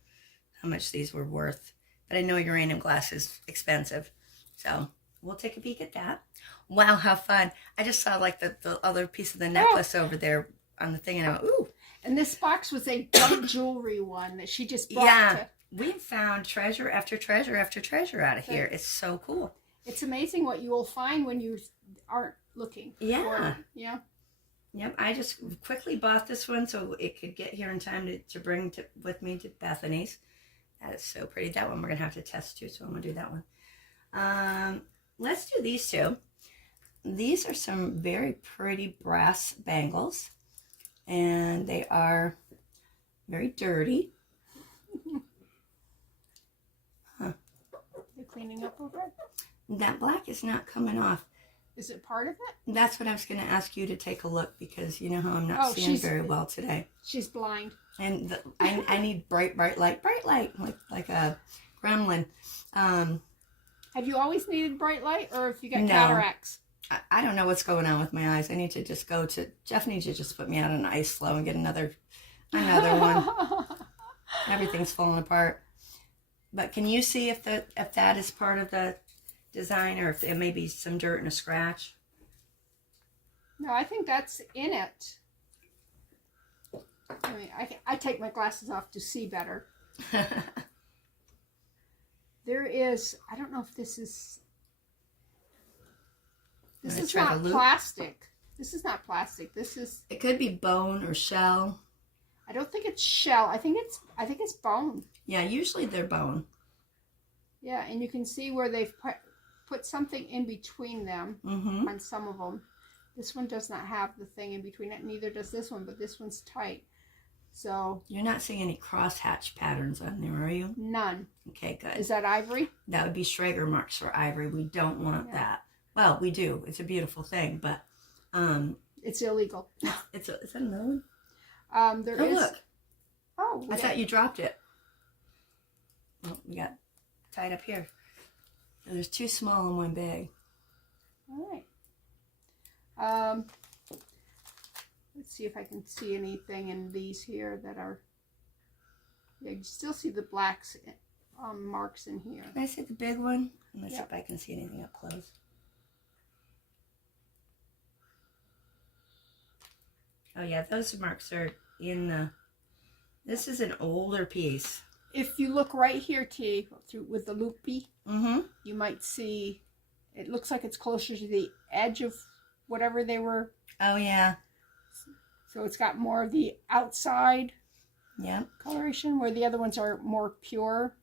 how much these were worth. But I know uranium glass is expensive, so we'll take a peek at that. Wow, how fun! I just saw like the other piece of the necklace over there on the thing, and I went, ooh. And this box was a junk jewelry one that she just brought. Yeah, we've found treasure after treasure after treasure out of here. It's so cool. It's amazing what you will find when you aren't looking. Yeah. Yeah. Yep, I just quickly bought this one so it could get here in time to bring with me to Bethanys. That is so pretty. That one we're going to have to test too, so I'm going to do that one. Let's do these two. These are some very pretty brass bangles, and they are very dirty. Huh. You're cleaning up over it? That black is not coming off. Is it part of it? That's what I was going to ask you to take a look, because you know how I'm not seeing very well today. She's blind. And I need bright light, like a gremlin. Have you always needed bright light, or if you got No. cataracts? I don't know what's going on with my eyes. I need to just Jeff needs to just put me out on an ice floe and get another one. Everything's falling apart. But can you see if that is part of the design, or if it may be some dirt and a scratch? No, I think that's in it. I mean, I take my glasses off to see better. There is, I don't know if this is not plastic. This is not plastic. This is, it could be bone or shell. I don't think it's shell. I think it's bone. Yeah, usually they're bone. Yeah, and you can see where they've put something in between them on some of them. This one does not have the thing in between it, neither does this one, but this one's tight. So you're not seeing any crosshatch patterns on there, are you? None. Okay, good. Is that ivory? That would be Schrager marks for ivory. We don't want that. Well, we do. It's a beautiful thing, but it's illegal. Is that another one? There is. Look. Oh, I thought you dropped it. Well, we got tied up here. There's two small and one big. All right. Let's see if I can see anything in these here that are. Yeah, you still see the blacks marks in here. Can I see the big one? Let's see if I can see anything up close. Oh yeah, those marks are in the. This is an older piece. If you look right here, T, through with the loopy, you might see. It looks like it's closer to the edge of whatever they were. Oh yeah. So it's got more of the outside Yeah. coloration, where the other ones are more pure.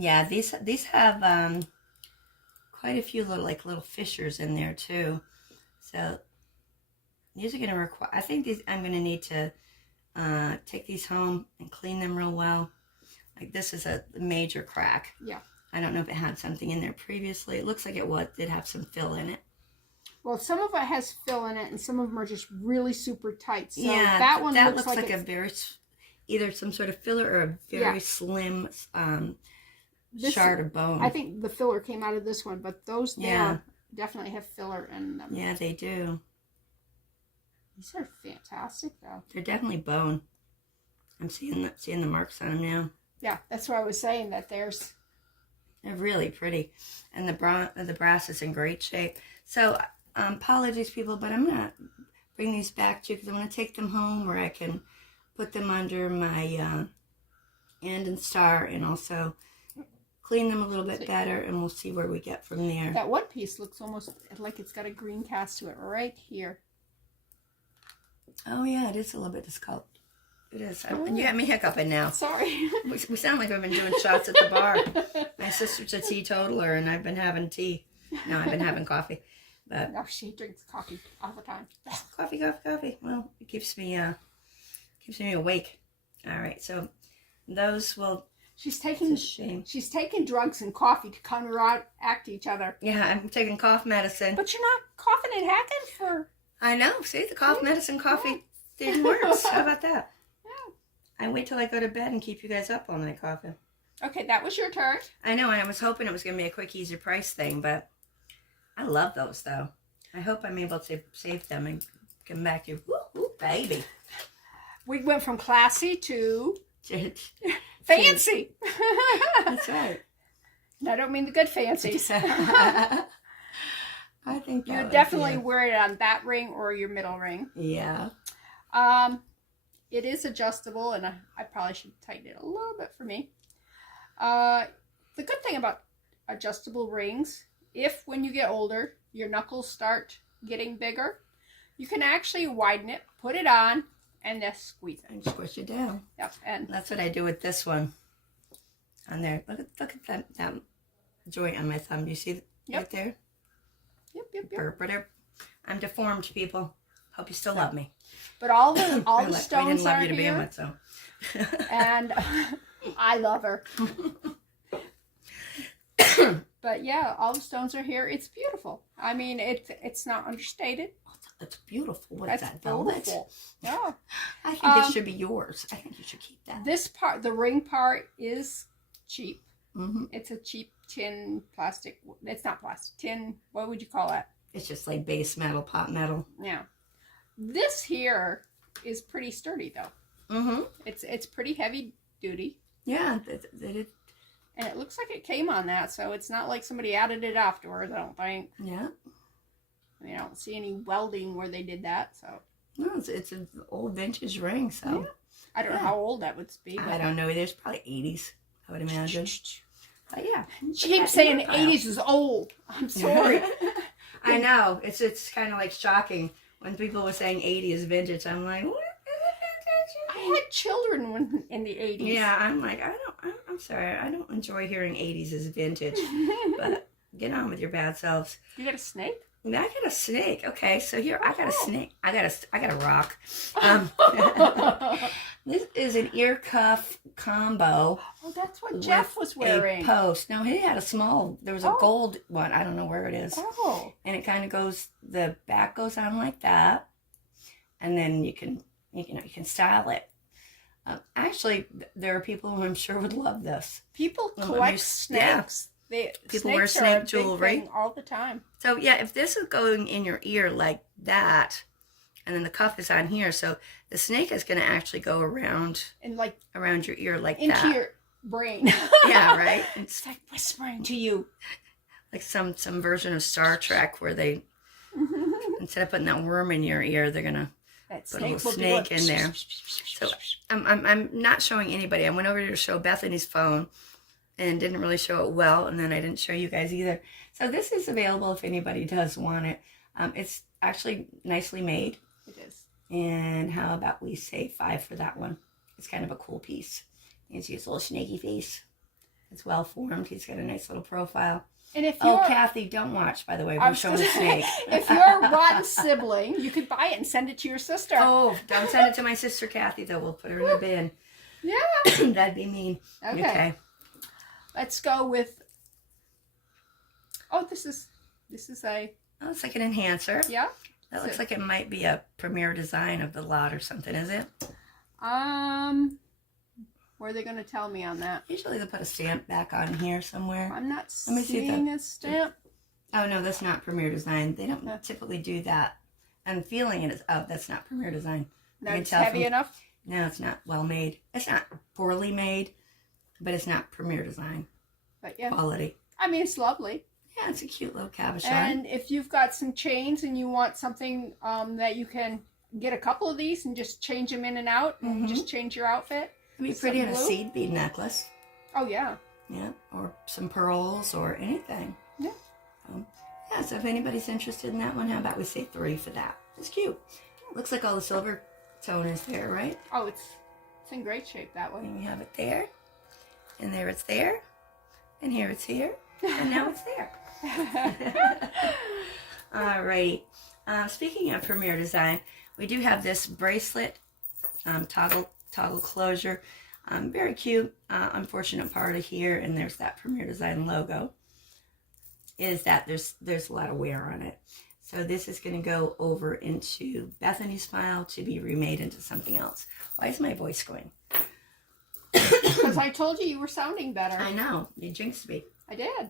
Yeah, these have quite a few little fissures in there too. So these are going to require, I think these, I'm going to need to take these home and clean them real well. Like this is a major crack. Yeah. I don't know if it had something in there previously. It looks like it did have some fill in it. Well, some of it has fill in it, and some of them are just really super tight. So yeah, that one looks like a very, either some sort of filler or a very slim shard of bone. I think the filler came out of this one, but those there definitely have filler in them. Yeah, they do. These are fantastic, though. They're definitely bone. I'm seeing the marks on them now. Yeah, that's what I was saying, that they're really pretty. And the brass is in great shape. So, apologies, people, but I'm going to bring these back to you because I want to take them home where I can put them under my and star and also clean them a little bit better, and we'll see where we get from there. That one piece looks almost like it's got a green cast to it right here. Oh, yeah, it is a little bit discolored. It is. And you got me hiccuping now. Sorry. We sound like we've been doing shots at the bar. My sister's a teetotaler, and I've been having tea. No, I've been having coffee. But no, she drinks coffee all the time. Coffee. Well, it keeps me awake. All right, so those will. She's taking drugs and coffee to counteract each other. Yeah, I'm taking cough medicine. But you're not coughing and hacking for. I know. See, the cough medicine coffee thing works. How about that? I wait till I go to bed and keep you guys up all night coughing. Okay, that was your turn. I know, and I was hoping it was going to be a quick, easy price thing, but I love those, though. I hope I'm able to save them and come back to, ooh, baby. We went from classy to fancy. That's right. And I don't mean the good fancies. I think you definitely wear it on that ring or your middle ring. Yeah. It is adjustable, and I probably should tighten it a little bit for me. The good thing about adjustable rings, if when you get older, your knuckles start getting bigger, you can actually widen it, put it on, and just squeeze it. And squish it down. Yep. And that's what I do with this one. On there. Look at that joint on my thumb. Do you see it right there? Yep. I'm deformed, people. Hope you still love me. But all the stones are here. Begin with, so. And I love her. But yeah, all the stones are here. It's beautiful. I mean, it's not understated. It's beautiful. What is that, velvet? Yeah. I think this should be yours. I think you should keep that. This part, the ring part, is cheap. Mm-hmm. It's a cheap tin plastic. It's not plastic. Tin, what would you call that? It's just like base metal, pot metal. Yeah. This here is pretty sturdy, though. Mm-hmm. It's pretty heavy duty. Yeah. And it looks like it came on that, so it's not like somebody added it afterwards, I don't think. Yeah. I don't see any welding where they did that, so. No, it's an old vintage ring, so. Yeah. I don't know how old that would be. I don't know. There's probably 80s, I would imagine. But yeah. She keeps saying 80s is old. I'm sorry. I know. It's kind of like shocking when people were saying 80 is vintage. I'm like, what? I had children in the 80s. Yeah, I'm like, I'm sorry. I don't enjoy hearing 80s is vintage. But get on with your bad selves. You got a snake? I got a snake. Okay, so here I got a snake. I got a rock. This is an ear cuff combo. Oh, that's what Jeff was wearing. A post. No, he had a small. There was a gold one. I don't know where it is. Oh. And it kind of goes. The back goes on like that, and then you can style it. Actually, there are people who I'm sure would love this. People collect snakes. Yeah. People wear snake jewelry all the time. So yeah, if this is going in your ear like that, and then the cuff is on here, so the snake is going to actually go around and like around your ear like into that. Into your brain. Yeah, right. It's like whispering to you, like some version of Star Trek where they instead of putting that worm in your ear, they're gonna put a little snake in there. So I'm not showing anybody. I went over to show Bethany's phone and didn't really show it well, and then I didn't show you guys either. So this is available if anybody does want it. It's actually nicely made. It is. And how about we say $5 for that one? It's kind of a cool piece. You can see his little snaky face. It's well formed. He's got a nice little profile. And if you're, oh, Kathy, don't watch, by the way. We're showing the snake. If you're a rotten sibling, you could buy it and send it to your sister. Oh, don't send it to my sister Kathy, though. We'll put her in the bin. Yeah. That'd be mean. Okay. Let's go with, oh, this is a, oh, it's like an enhancer. yeah. That looks like it might be a premier design of the lot or something, is it? Where are they going to tell me on that? Usually they put a stamp back on here somewhere. I'm not Let me see seeing a stamp. Oh, no, that's not premier design. They don't typically do that. I'm feeling it is, oh, that's not premier design. That's heavy enough? No, it's not well made. It's not poorly made, but it's not premier design. But yeah. Quality. I mean, it's lovely. Yeah, it's a cute little cabochon. And if you've got some chains and you want something that you can get a couple of these and just change them in and out and just change your outfit. It'd be pretty on a seed bead necklace. Oh, yeah. Yeah, or some pearls or anything. Yeah. Yeah, so if anybody's interested in that one, how about we say 3 for that? It's cute. Looks like all the silver tone is there, right? Oh, it's in great shape that way. And we have it there. And there it's there. And here it's here. And now it's there. Alrighty. Speaking of Premier Design, we do have this bracelet, toggle closure. Very cute. Unfortunate part of here, and there's that Premier Design logo, is that there's a lot of wear on it. So this is going to go over into Bethany's file to be remade into something else. Why is my voice going? Because I told you were sounding better. I know. You jinxed me. I did.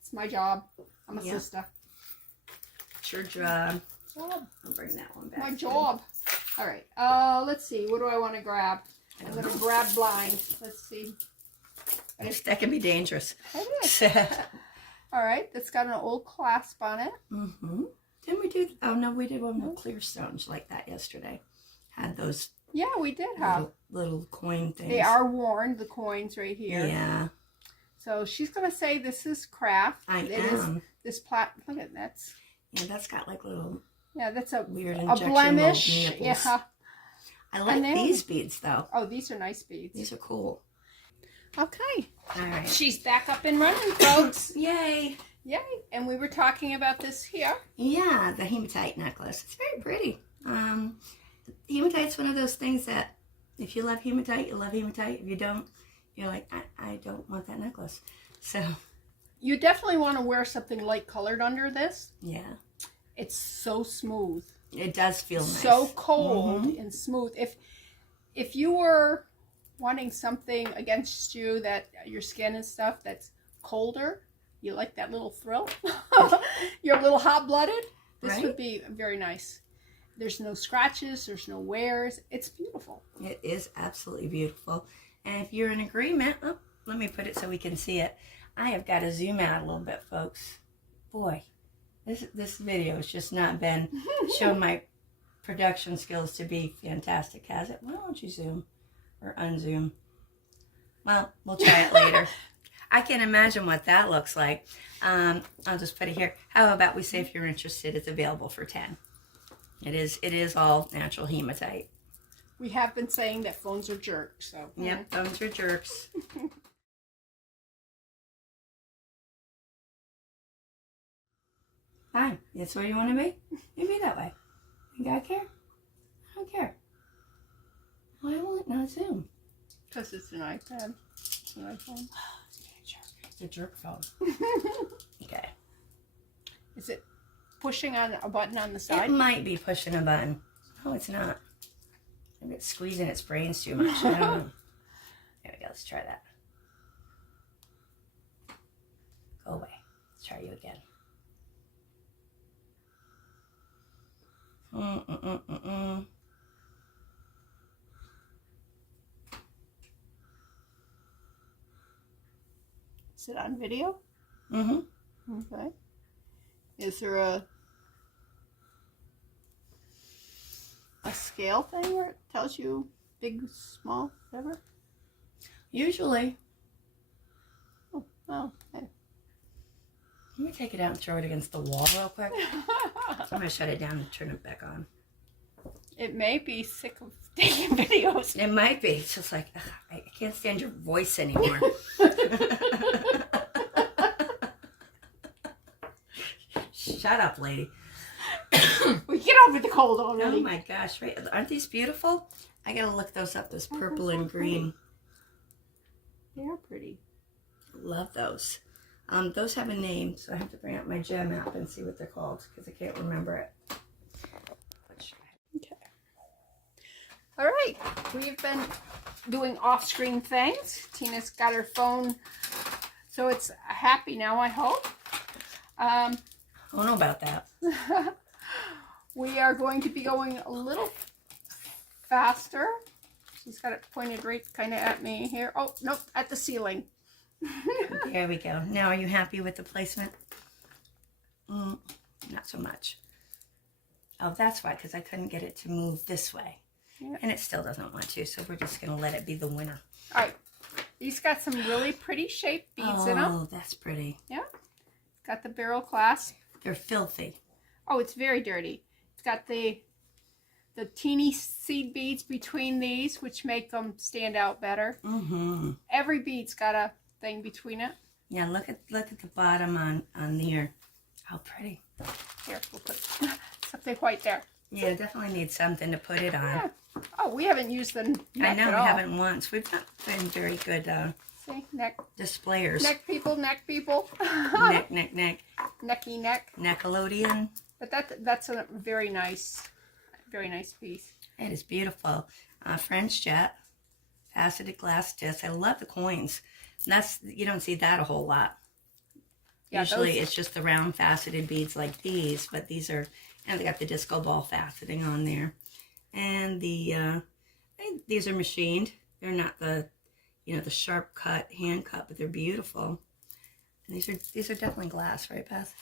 It's my job. I'm a sister. It's your job. I'll bring that one back. My job. All right. Let's see. What do I want to grab? I'm going to grab blind. Let's see. That can be dangerous. It is. All right. That's got an old clasp on it. Mm-hmm. Didn't we do? Oh no, we did one with clear stones like that yesterday. Had those. Yeah, we did have little coin things. They are worn. The coins right here. Yeah. So she's gonna say this is craft. It is this plat. Look at that. Yeah, that's got like little. Yeah, that's a weird a blemish. Nipples. Yeah. I like these beads though. Oh, these are nice beads. These are cool. Okay. All right. She's back up and running, folks. Yay. Yay. And we were talking about this here. Yeah, the hematite necklace. It's very pretty. Hematite's one of those things that if you love hematite, you love hematite. If you don't, you're like, I don't want that necklace. So you definitely want to wear something light colored under this. Yeah. It's so smooth. It does feel nice. So cold and smooth. If you were wanting something against you, that your skin and stuff that's colder, you like that little thrill, you're a little hot-blooded, this would be very nice. There's no scratches, there's no wears. It's beautiful. It is absolutely beautiful. And if you're in agreement, let me put it so we can see it. I have got to zoom out a little bit, folks. Boy, this video has just not been shown my production skills to be fantastic, has it? Why don't you zoom or unzoom? Well, we'll try it later. I can imagine what that looks like. I'll just put it here. How about we say if you're interested, it's available for 10. It is all natural hematite. We have been saying that phones are jerks, so. Yep, phones are jerks. Fine. That's where you want to be? You be that way. You gotta care? I don't care. Why won't it not zoom? Because it's an iPad. It's an iPhone. It's a jerk phone. Okay. Is it pushing on a button on the side? It might be pushing a button. No, it's not. Maybe it's squeezing its brains too much. I don't know. There we go. Let's try that. Go away. Let's try you again. Is it on video? Mm-hmm. Okay. Is there a scale thing where it tells you big, small, whatever? Usually. Oh, well. Hey. Let me take it out and throw it against the wall real quick. I'm going to shut it down and turn it back on. It may be sick of taking videos. It might be. It's just like, ugh, I can't stand your voice anymore. Shut up, lady. We get over the cold already. Oh my gosh, right? Aren't these beautiful? I gotta look those up, those purple and green. They are pretty. Love those. Those have a name, so I have to bring up my gem app and see what they're called because I can't remember it. Okay. All right. We've been doing off-screen things. Tina's got her phone, so it's happy now, I hope. I don't know about that. We are going to be going a little faster. She's got it pointed right kind of at me here. Oh, nope, at the ceiling. There we go. Now, are you happy with the placement? Not so much. Oh, that's why, because I couldn't get it to move this way. Yeah. And it still doesn't want to, so we're just going to let it be the winner. All right. These got some really pretty shaped beads in them. Oh, that's pretty. Yeah. It's got the barrel clasp. They're filthy. Oh, it's very dirty. It's got the teeny seed beads between these, which make them stand out better. Mm-hmm. Every bead's got a thing between it. Yeah, look at the bottom on there. How pretty. Here, we'll put something white there. Yeah, definitely need something to put it on. Yeah. Oh, we haven't used the neck I know, at we all. haven't once. We've not been very good See, neck. displayers. Neck people, neck people. Neck. Necky neck. Nickelodeon. But that's a very nice piece. It is beautiful. French jet, faceted glass disc. I love the coins. And you don't see that a whole lot. Yeah, Usually it's just the round faceted beads like these, but these are, and they got the disco ball faceting on there. And these are machined. They're not the sharp cut, hand cut, but they're beautiful. And these are definitely glass, right, Beth?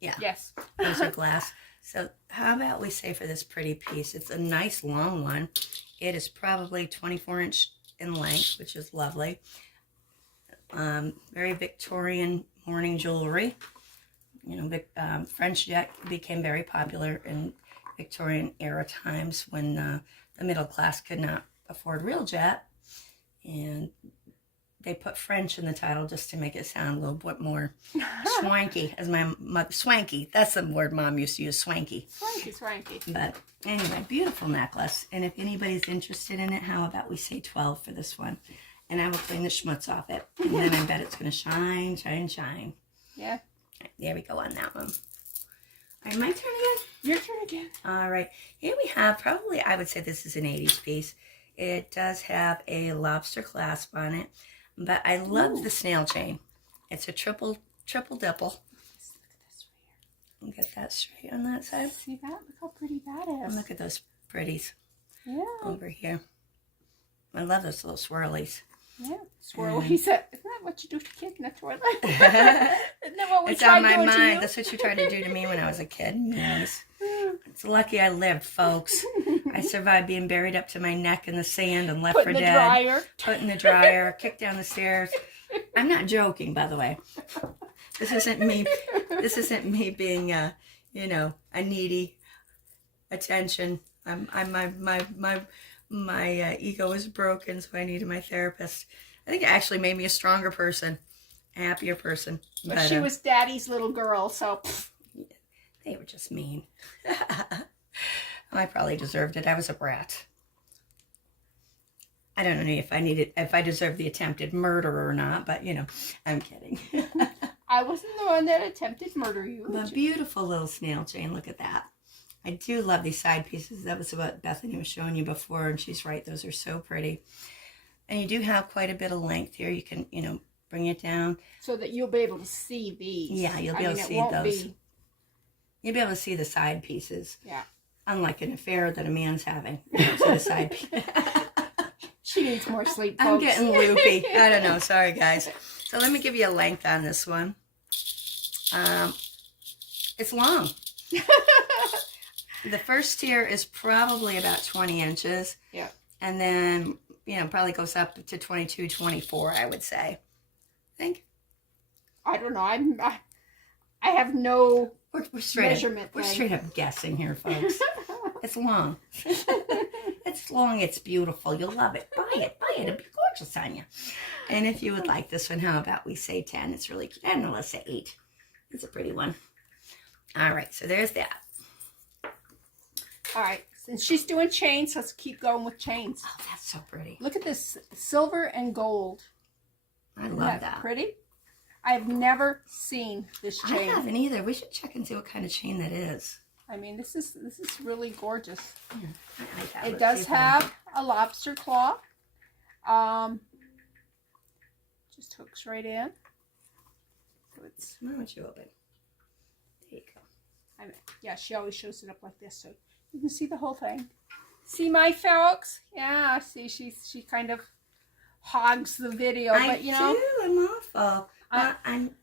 Yeah. Yes. Those are glass. So how about we say for this pretty piece, it's a nice long one. It is probably 24-inch in length, which is lovely. Very Victorian morning jewelry. You know, French jet became very popular in Victorian era times when the middle class could not afford real jet. And they put French in the title just to make it sound a little bit more swanky, as my mother, swanky. That's the word Mom used to use, swanky. Swanky. But anyway, beautiful necklace. And if anybody's interested in it, how about we say 12 for this one? And I will clean the schmutz off it. And then I bet it's going to shine, shine, shine. Yeah. Right, there we go on that one. All right, my turn again? Your turn again. All right. Here we have, probably, I would say this is an 80s piece. It does have a lobster clasp on it. But I love the snail chain. It's a triple dipple. Look at this right here. Get that straight on that side. See that? Look how pretty that is. And look at those pretties Yeah. over here. I love those little swirlies. Yeah. Swirl. He said, isn't that what you do to kids in the toilet? Isn't that what we It's tried on my doing to mind. you? That's what you tried to do to me when I was a kid. Yes. It's lucky I lived, folks. I survived being buried up to my neck in the sand and left Put for in the dead. dryer. Put in the dryer, kicked down the stairs. I'm not joking, by the way. This isn't me. This isn't me being, a needy attention. My ego is broken, so I needed my therapist. I think it actually made me a stronger person, a happier person. But she was Daddy's little girl, so. They were just mean. I probably deserved it. I was a brat. I don't know if I deserved the attempted murder or not, but I'm kidding. I wasn't the one that attempted murder you. But beautiful little snail chain. Look at that. I do love these side pieces. That was what Bethany was showing you before, and she's right. Those are so pretty. And you do have quite a bit of length here. You can, bring it down. So that you'll be able to see these. Yeah, you'll be able to see those. You'll be able to see the side pieces. Yeah. Unlike an affair that a man's having. You don't see the side pieces. She needs more sleep, folks. I'm getting loopy. I don't know. Sorry, guys. So let me give you a length on this one. It's long. The first tier is probably about 20 inches. Yeah. And then, probably goes up to 22, 24, I would say. I think. I don't know. I have no We're straight measurement. We're straight up guessing here, folks. It's long. It's long. It's beautiful. You'll love it. Buy it. Buy it. It'll be gorgeous on you. And if you would like this one, how about we say 10? It's really cute. I don't know, let's say 8. It's a pretty one. All right, so there's that. All right, since she's doing chains, let's keep going with chains. Oh, that's so pretty. Look at this silver and gold. I love that. Pretty? I have never seen this chain. I haven't either. We should check and see what kind of chain that is. I mean, this is really gorgeous. Yeah, it does have a lobster claw. Just hooks right in. So it's. Why don't you open? There you go. I mean, yeah, she always shows it up like this, so you can see the whole thing. See my folks? Yeah, see, she kind of hogs the video, but you know. I'm awful. I'm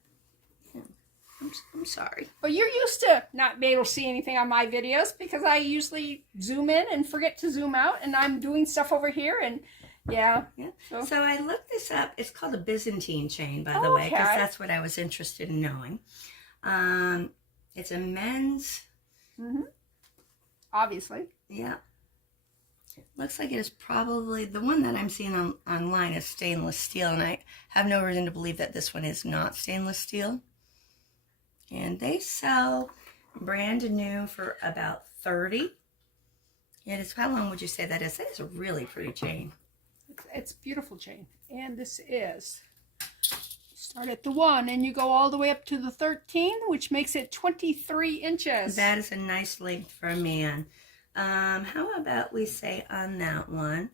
sorry. But you're used to not being able to see anything on my videos because I usually zoom in and forget to zoom out, and I'm doing stuff over here, and yeah. So I looked this up. It's called a Byzantine chain, by the way, because that's what I was interested in knowing. It's a men's. Obviously. Yeah. Looks like it is probably the one that I'm seeing online is stainless steel, and I have no reason to believe that this one is not stainless steel. And they sell brand new for about $30. And it's, how long would you say that is? That is a really pretty chain. It's a beautiful chain. And this is, start at the 1 and you go all the way up to the 13, which makes it 23 inches. That is a nice length for a man. How about we say on that one,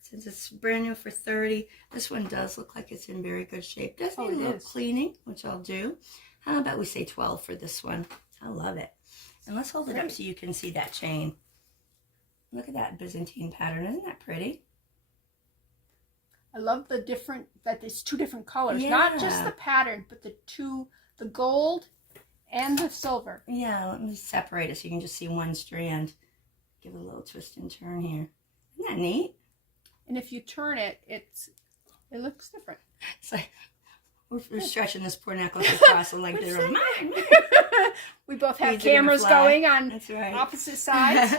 since it's brand new for $30, this one does look like it's in very good shape. Does need a little cleaning, which I'll do. How about we say 12 for this one? I love it. And let's hold it up so you can see that chain. Look at that Byzantine pattern. Isn't that pretty? I love the that it's 2 different colors. Yeah. Not just the pattern, but the gold and the silver. Yeah, let me separate it so you can just see one strand. Give it a little twist and turn here. Isn't that neat? And if you turn it, it looks different. It's like we're stretching this poor necklace across the length of the room. We both have cameras going on opposite sides.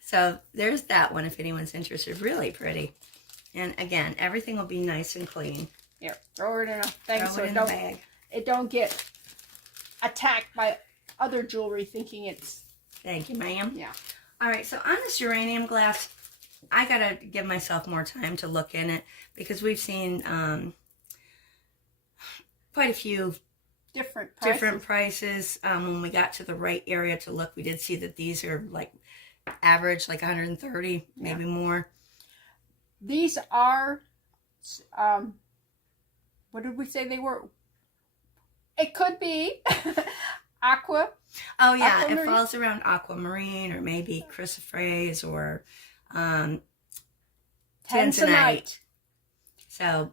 So there's that one if anyone's interested. Really pretty. And again, everything will be nice and clean. Here, throw it in a thing so it don't get attacked by other jewelry thinking it's... Thank you, ma'am. Yeah. All right, so on this uranium glass, I got to give myself more time to look in it because we've seen quite a few different prices. When we got to the right area to look, we did see that these are like average, like 130, maybe more. These are, what did we say they were? It could be aqua. Oh yeah, it falls around aquamarine or maybe chrysoprase or tanzanite. So,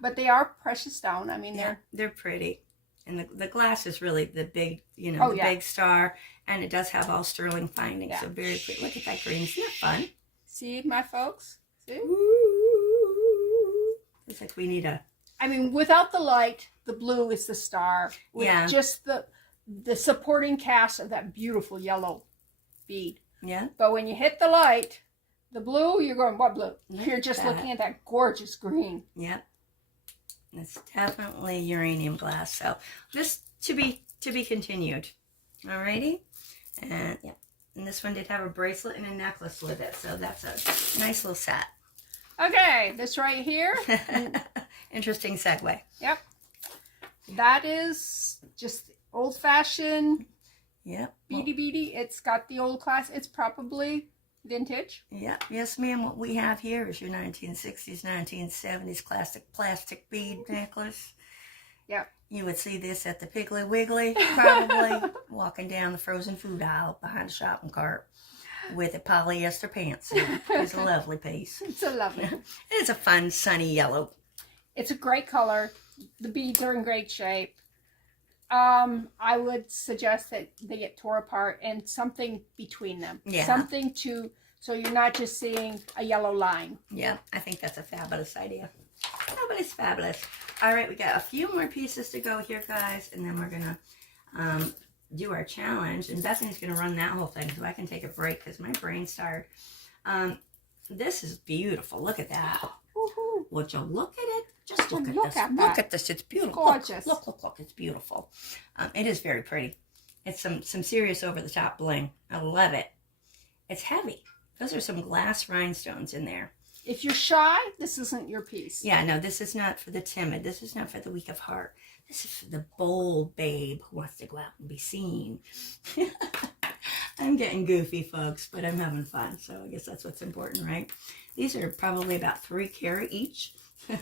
but they are precious stone. I mean, they're pretty, and the glass is really the big, the big star, and it does have all sterling findings. Yeah. So very pretty. Look at that green. Isn't that fun? See, my folks. See? It's like we need a. I mean, without the light, the blue is the star. With just the supporting cast of that beautiful yellow bead. Yeah. But when you hit the light, the blue, you're going, what blue? You're just looking at that gorgeous green. Yep. It's definitely uranium glass. So just to be continued. Alrighty. And and this one did have a bracelet and a necklace with it. So that's a nice little set. Okay, this right here. Interesting segue. Yep. That is just old-fashioned. Yep. Beady. It's got the old class. It's probably vintage. Yep. Yes, ma'am. What we have here is your 1960s, 1970s classic plastic bead necklace. Yep. You would see this at the Piggly Wiggly, probably, walking down the frozen food aisle behind a shopping cart with a polyester pantsuit. It's a lovely piece. It's a lovely. It's a fun, sunny yellow. It's a great color. The beads are in great shape. I would suggest that they get tore apart and something between them. Yeah. Something so you're not just seeing a yellow line. Yeah, I think that's a fabulous idea. Fabulous. All right, we got a few more pieces to go here, guys, and then we're going to do our challenge, and Bethany's going to run that whole thing so I can take a break because my brain's tired. This is beautiful. Look at that. Woohoo. Would you look at it? Just look at this. At look at this. It's beautiful. Gorgeous. Look. It's beautiful. It is very pretty. It's some serious over-the-top bling. I love it. It's heavy. Those are some glass rhinestones in there. If you're shy, this isn't your piece. Yeah, no, this is not for the timid. This is not for the weak of heart. This is for the bold babe who wants to go out and be seen. I'm getting goofy, folks, but I'm having fun. So I guess that's what's important, right? These are probably about 3 carat each. If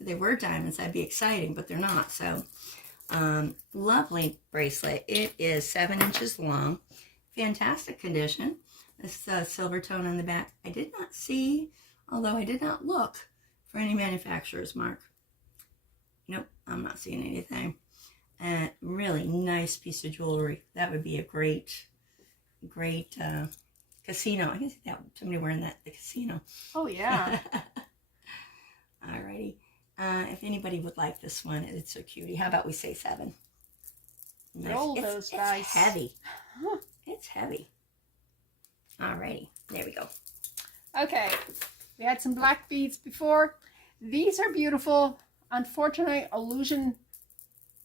they were diamonds, that'd be exciting, but they're not. So, lovely bracelet. It is 7 inches long. Fantastic condition. This silver tone on the back. I did not see, although I did not look for any manufacturer's mark. Nope, I'm not seeing anything. And really nice piece of jewelry. That would be a great casino. I can see that somebody wearing that at the casino. Oh, yeah. Alrighty. If anybody would like this one, it's so cutie. How about we say 7? Nice. Roll those dice. It's heavy. It's heavy. Alrighty. There we go. Okay. We had some black beads before. These are beautiful. Unfortunately, illusion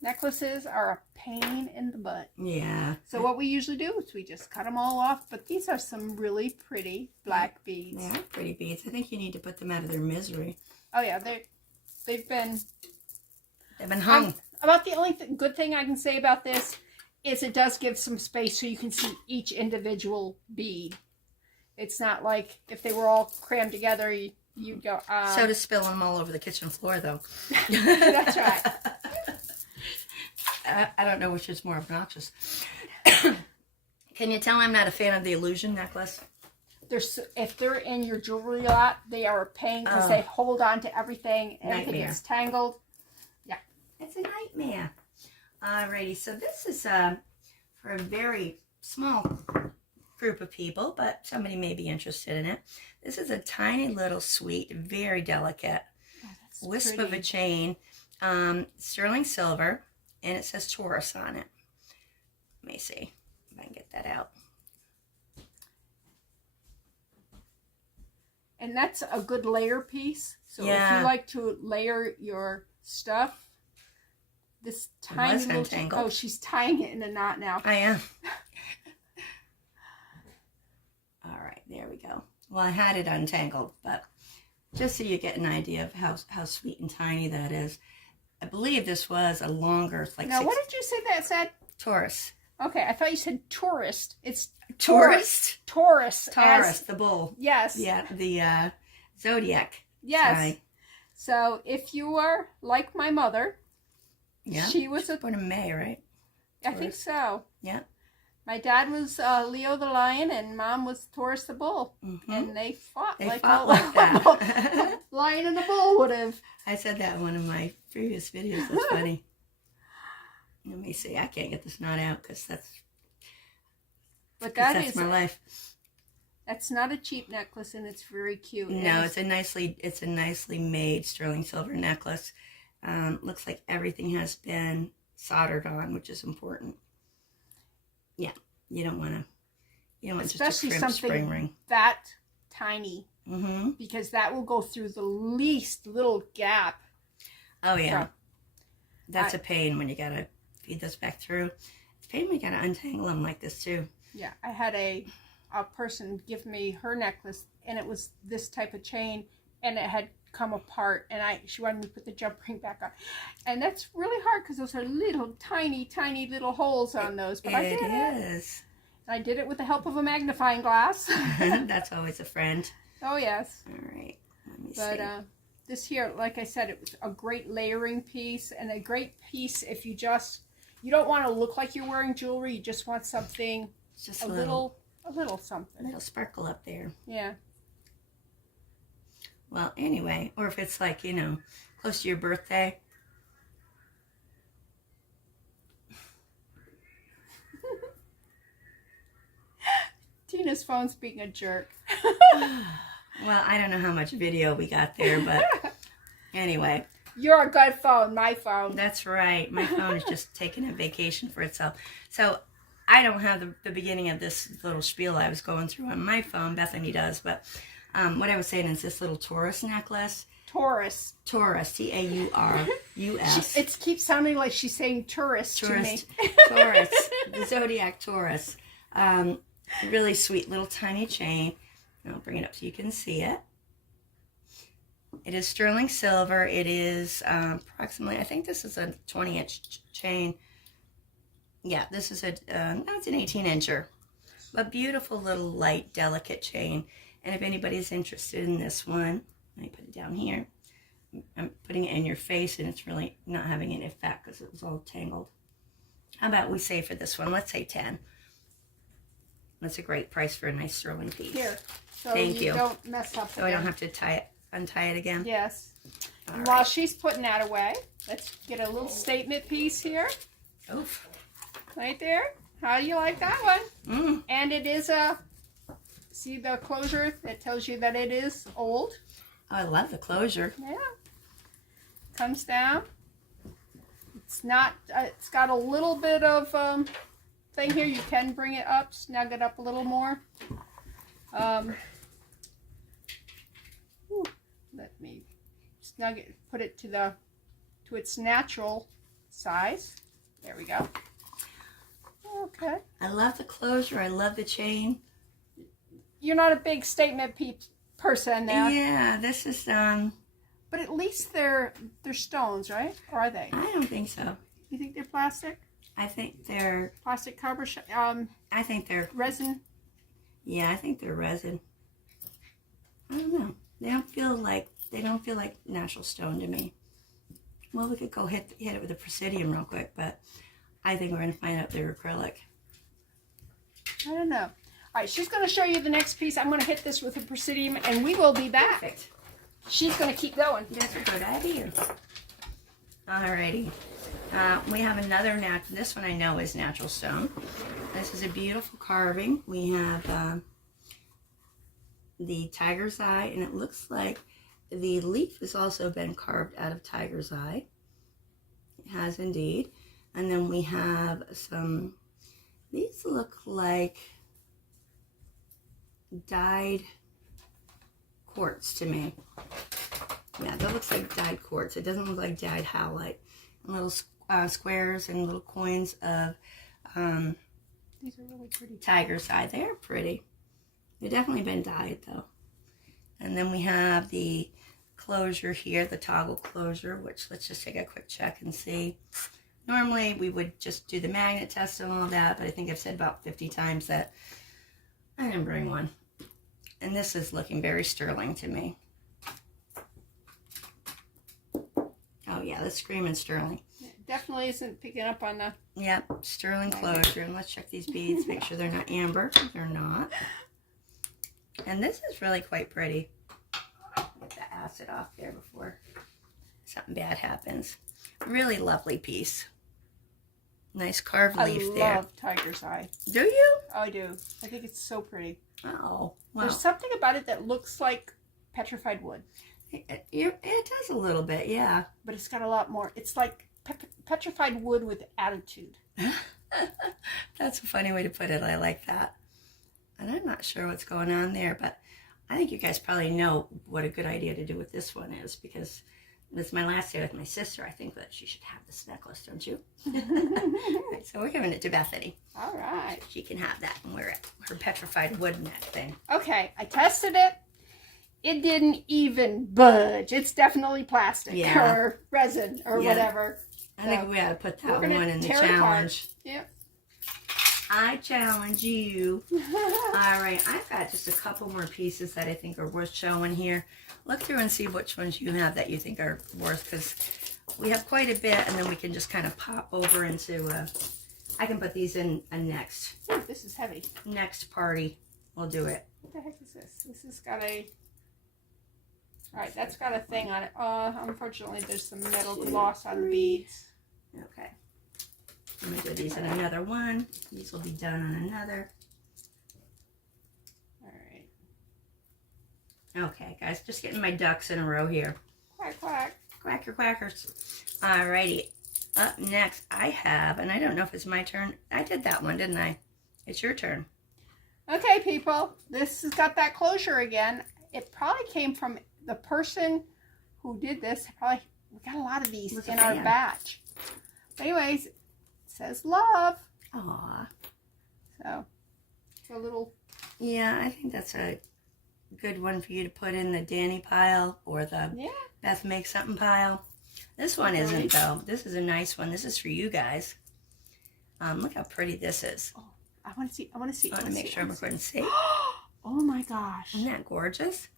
necklaces are a pain in the butt. Yeah. So what we usually do is we just cut them all off. But these are some really pretty black beads. Yeah, pretty beads. I think you need to put them out of their misery. Oh, yeah. They've been hung. About the only good thing I can say about this is it does give some space so you can see each individual bead. It's not like if they were all crammed together, you'd go... so to spill them all over the kitchen floor, though. That's right. I don't know which is more obnoxious. Can you tell I'm not a fan of the illusion necklace? If they're in your jewelry lot, they are a pain because they hold on to everything. Everything gets tangled. Yeah. It's a nightmare. Alrighty, so this is for a very small group of people, but somebody may be interested in it. This is a tiny little sweet, very delicate wisp of a chain, sterling silver, and it says Taurus on it. Let me see if I can get that out. And that's a good layer piece. So if you like to layer your stuff, this tiny little... Oh, she's tying it in a knot now. I am. All right, there we go. Well, I had it untangled, but just so you get an idea of how sweet and tiny that is. I believe this was a longer, like... Now, what did you say that said? Taurus. Okay, I thought you said tourist. It's tourist. Taurus. Taurus, the bull. Yes. Yeah, the zodiac. Yes. Sign. So if you are like my mother, she was born in May, right? I think so. Yeah. My dad was Leo the lion, and Mom was Taurus the bull, and they fought like that. Lion and the bull would have. I said that in one of my previous videos. That's funny. Let me see. I can't get this knot out because that's my life. That's not a cheap necklace, and it's very cute. No, it's a nicely made sterling silver necklace. Looks like everything has been soldered on, which is important. Yeah, you don't want just a crimp spring ring. That tiny, because that will go through the least little gap. Oh yeah, that's a pain when you gotta feed those back through. It's a pain when you gotta untangle them like this too. Yeah, I had a person give me her necklace, and it was this type of chain, and it had come apart, and she wanted me to put the jump ring back on, and that's really hard because those are little tiny little holes on those. But I did it. It is. I did it with the help of a magnifying glass. That's always a friend. Oh yes. All right. Let me see. But this here, like I said, it was a great layering piece, and a great piece if you don't want to look like you're wearing jewelry. You just want something, just a little something. A little sparkle up there. Yeah. Well, anyway, or if it's like, close to your birthday. Tina's phone's being a jerk. Well, I don't know how much video we got there, but anyway, You're a good phone, my phone. That's right. My phone is just taking a vacation for itself. So I don't have the beginning of this little spiel I was going through on my phone. Bethany does. But what I was saying is this little Taurus necklace. Taurus. Taurus. Taurus. It keeps sounding like she's saying tourist to me. Taurus. The zodiac Taurus. Really sweet little tiny chain. I'll bring it up so you can see it. It is sterling silver. It is approximately, I think this is a 20-inch chain. Yeah, this is no, it's an 18-incher. A beautiful little light, delicate chain. And if anybody's interested in this one, let me put it down here. I'm putting it in your face, and it's really not having any effect because it was all tangled. How about we say for this one, let's say 10. That's a great price for a nice sterling piece. Here, so Thank you. Don't mess up. So I don't have to untie it again? Yes. All While right. she's putting that away, let's get a little statement piece here. Oof. Right there. How do you like that one? And it is see the closure that tells you that it is old. Oh, I love the closure. Yeah. Comes down. It's not, it's got a little bit of thing here. You can bring it up, snug it up a little more. Let me snug it, put it to its natural size. There we go. Okay. I love the closure. I love the chain. You're not a big statement person now. Yeah, this is But at least they're stones, right? Or are they? I don't think so. You think they're plastic? I think they're Plastic cover? I think they're Resin? Yeah, I think they're resin. I don't know. They don't feel like natural stone to me. Well, we could go hit it with a presidium real quick, but I think we're going to find out they're acrylic. I don't know. All right, she's going to show you the next piece. I'm going to hit this with a presidium, and we will be back. Perfect. She's going to keep going. That's a good idea. Alrighty. We have another this one I know is natural stone. This is a beautiful carving. We have the tiger's eye, and it looks like the leaf has also been carved out of tiger's eye. It has indeed. And then we have these look like dyed quartz to me. Yeah, that looks like dyed quartz. It doesn't look like dyed howlite. And little squares and little coins of These are really pretty. tiger's eye. They're pretty. They've definitely been dyed though. And then we have the closure here, the toggle closure, which let's just take a quick check and see. Normally we would just do the magnet test and all that, but I think I've said about 50 times that I didn't bring one. And this is looking very sterling to me. Oh yeah, that's screaming sterling. It definitely isn't picking up on the... Yep, sterling closure. And let's check these beads, make sure they're not amber. They're not. And this is really quite pretty. Get the acid off there before something bad happens. Really lovely piece. Nice carved leaf there. I love tiger's eye. Do you? Oh, I do. I think it's so pretty. Oh, wow. There's something about it that looks like petrified wood. It does a little bit, yeah. But it's got a lot more. It's like petrified wood with attitude. That's a funny way to put it. I like that. And I'm not sure what's going on there, but I think you guys probably know what a good idea to do with this one is, because it's my last day with my sister. I think that she should have this necklace, don't you? Right, so we're giving it to Bethany. All right. She can have that and wear it. Her petrified wood neck thing. Okay, I tested it. It didn't even budge. It's definitely plastic or resin or whatever. I think we ought to put that one in the tear it apart. challenge. Yep. I challenge you. All right, I've got just a couple more pieces that I think are worth showing here. Look through and see which ones you have that you think are worth, because we have quite a bit, and then we can just kind of pop over into, I can put these in a next. Ooh, this is heavy. Next party, we'll do it. What the heck is this? This has got a... All right, that's got a thing on it. Unfortunately, there's some metal gloss on the beads. Okay. I'm going to do these in another one. These will be done on another. All right. Okay, guys, just getting my ducks in a row here. Quack, quack. Quack your quackers. Alrighty. Up next, I have, and I don't know if it's my turn. I did that one, didn't I? It's your turn. Okay, people. This has got that closure again. It probably came from the person who did this. Probably we got a lot of these in our batch. But anyways, it says love. Aw. So, it's a little... Yeah, I think that's a good one for you to put in the Danny pile or the Beth Make Something pile. This one isn't, though. This is a nice one. This is for you guys. Look how pretty this is. Oh, I want to see. I want to see. I want to make sure I'm recording. See? Oh my gosh. Isn't that gorgeous?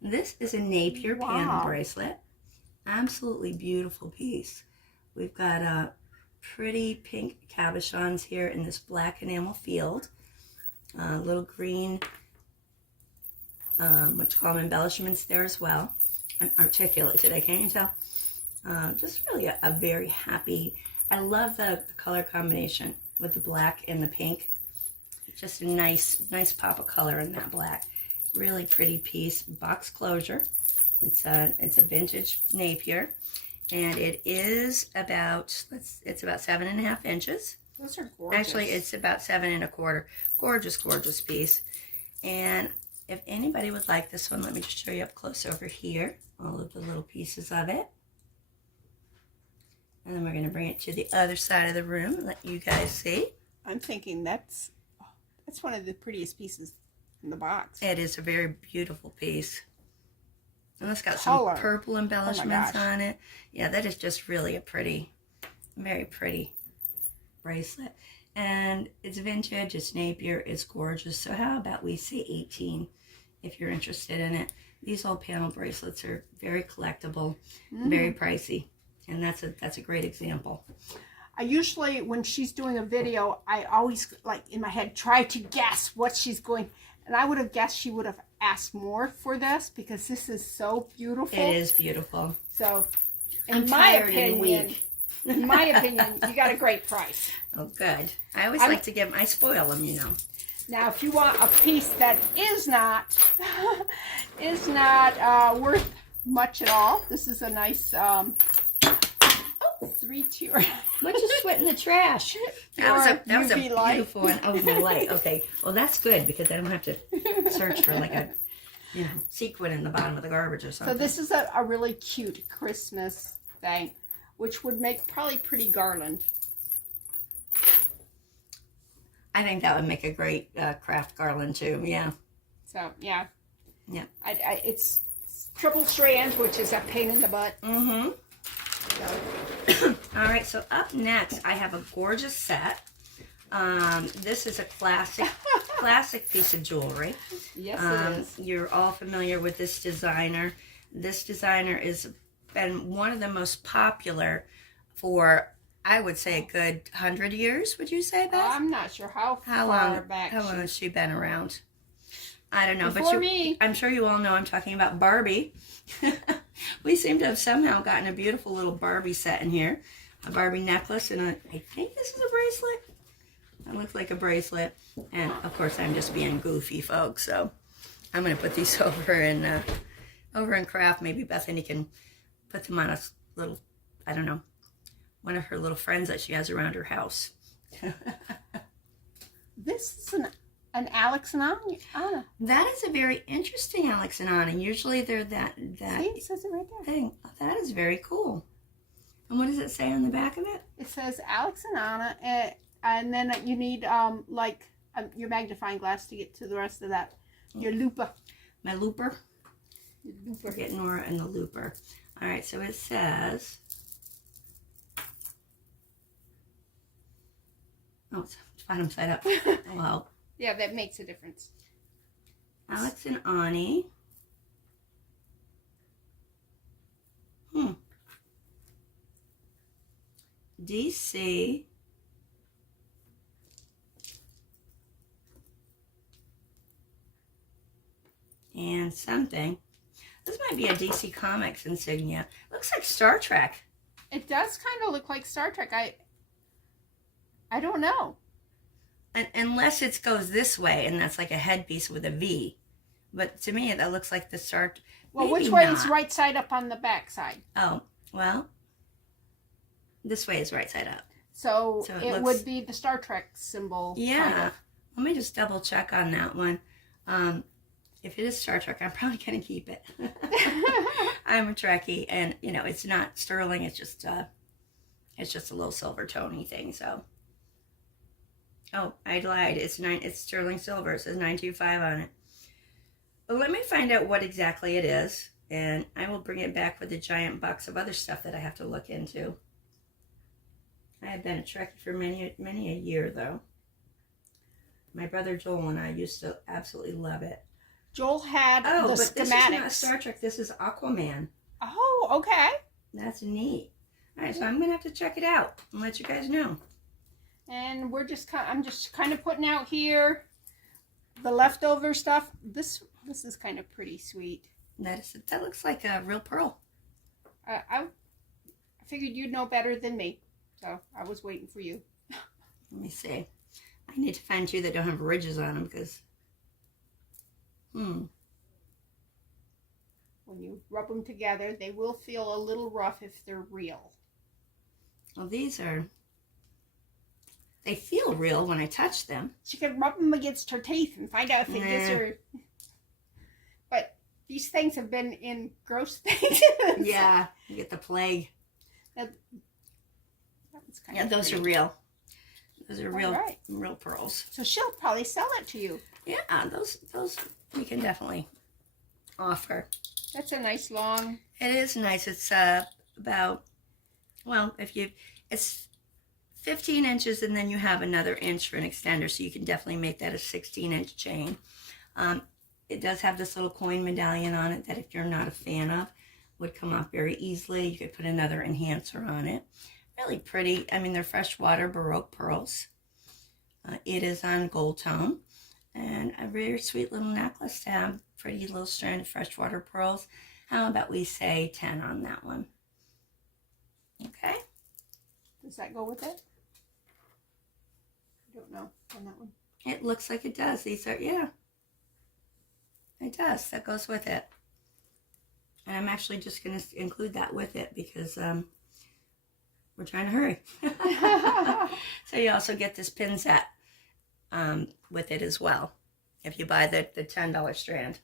This is a Napier panel bracelet. Absolutely beautiful piece. We've got pretty pink cabochons here in this black enamel field. Little green, what you call them, embellishments there as well. I'm articulate today, can't you tell? Just really a very happy, I love the color combination with the black and the pink. Just a nice pop of color in that black. Really pretty piece. Box closure. It's a vintage Napier, and it is about it's about 7.5 inches. Those are gorgeous. Actually, it's about 7 1/4. Gorgeous piece. And if anybody would like this one, let me just show you up close over here. All of the little pieces of it. And then we're going to bring it to the other side of the room and let you guys see. I'm thinking that's one of the prettiest pieces in the box. It is a very beautiful piece. And it's got some purple embellishments on it. Yeah, that is just really a pretty, very pretty bracelet. And it's vintage, it's Napier, it's gorgeous. So how about we say 18 if you're interested in it. These old panel bracelets are very collectible, very pricey. And that's a great example. I usually, when she's doing a video, I always, like, in my head, try to guess what she's going. And I would have guessed she would have asked more for this because this is so beautiful. It is beautiful. So, in my opinion, you got a great price. Oh, good. I always like to give them, I spoil them, you know. Now, if you want a piece that is not worth much at all, this is a nice 3-tier. What you sweat in the trash? That was a beautiful one. Oh, my light. Okay. Well, that's good because I don't have to search for like a sequin in the bottom of the garbage or something. So this is a really cute Christmas thing, which would make probably pretty garland. I think that would make a great craft garland too. Yeah. So yeah. Yeah. It's triple strands, which is a pain in the butt. Mm-hmm. All right, so up next, I have a gorgeous set. This is a classic piece of jewelry. Yes, it is. You're all familiar with this designer. This designer has been one of the most popular for, I would say, a good 100 years. Would you say, Beth? I'm not sure how far back. How long has she been around? I don't know, Before me. I'm sure you all know I'm talking about Barbie. We seem to have somehow gotten a beautiful little Barbie set in here. A Barbie necklace and I think this is a bracelet. That looks like a bracelet. And of course I'm just being goofy, folks. So I'm going to put these over in craft. Maybe Bethany can put them on a little, I don't know, one of her little friends that she has around her house. This is an Alex and Anna. That is a very interesting Alex and Anna. Usually they're that See, it says it right there. thing. Oh, that is very cool. And what does it say on the back of it? It says Alex and Anna, and then you need your magnifying glass to get to the rest of that. Your lupa. My looper. Your looper. We're getting Nora and the looper. All right, so it says. Oh, it's bottom side up. Well. Yeah, that makes a difference. Alex and Ani. DC. And something. This might be a DC Comics insignia. Looks like Star Trek. It does kind of look like Star Trek. I don't know. Unless it goes this way, and that's like a headpiece with a V. But to me, that looks like the Star... Well, which way is right side up on the back side? Oh, Well, this way is right side up. So So it would be the Star Trek symbol. Yeah. Kind of. Let me just double check on that one. If it is Star Trek, I'm probably going to keep it. I'm a Trekkie, and you know it's not sterling. It's just a little silver tony thing. So, oh, I lied. It's sterling silver. It says 925 on it. But let me find out what exactly it is, and I will bring it back with a giant box of other stuff that I have to look into. I have been a Trekkie for many a year, though. My brother Joel and I used to absolutely love it. Joel had the but schematics. This is not Star Trek. This is Aquaman. Oh, okay. That's neat. All right, so I'm gonna have to check it out and let you guys know. And I'm just kind of putting out here the leftover stuff. This is kind of pretty sweet. That looks like a real pearl. I figured you'd know better than me, so I was waiting for you. Let me see. I need to find two that don't have ridges on them because. When you rub them together, they will feel a little rough if they're real. Well, they feel real when I touch them. She could rub them against her teeth and find out if it is or. But these things have been in gross things. Yeah, you get the plague. Those are real. Those are real, right. Real pearls. So she'll probably sell it to you. Yeah, those we can definitely offer. That's a nice long. It is nice. It's about, well, it's 15 inches and then you have another inch for an extender, so you can definitely make that a 16-inch chain. It does have this little coin medallion on it that if you're not a fan of, would come off very easily. You could put another enhancer on it. Really pretty. I mean, they're freshwater Baroque pearls. It is on gold tone. And a very sweet little necklace to have. Pretty little strand of freshwater pearls. How about we say 10 on that one? Okay. Does that go with it? I don't know on that one. It looks like it does. These are, yeah. It does. That goes with it. And I'm actually just going to include that with it because we're trying to hurry. So you also get this pin set with it as well. If you buy the $10 strand,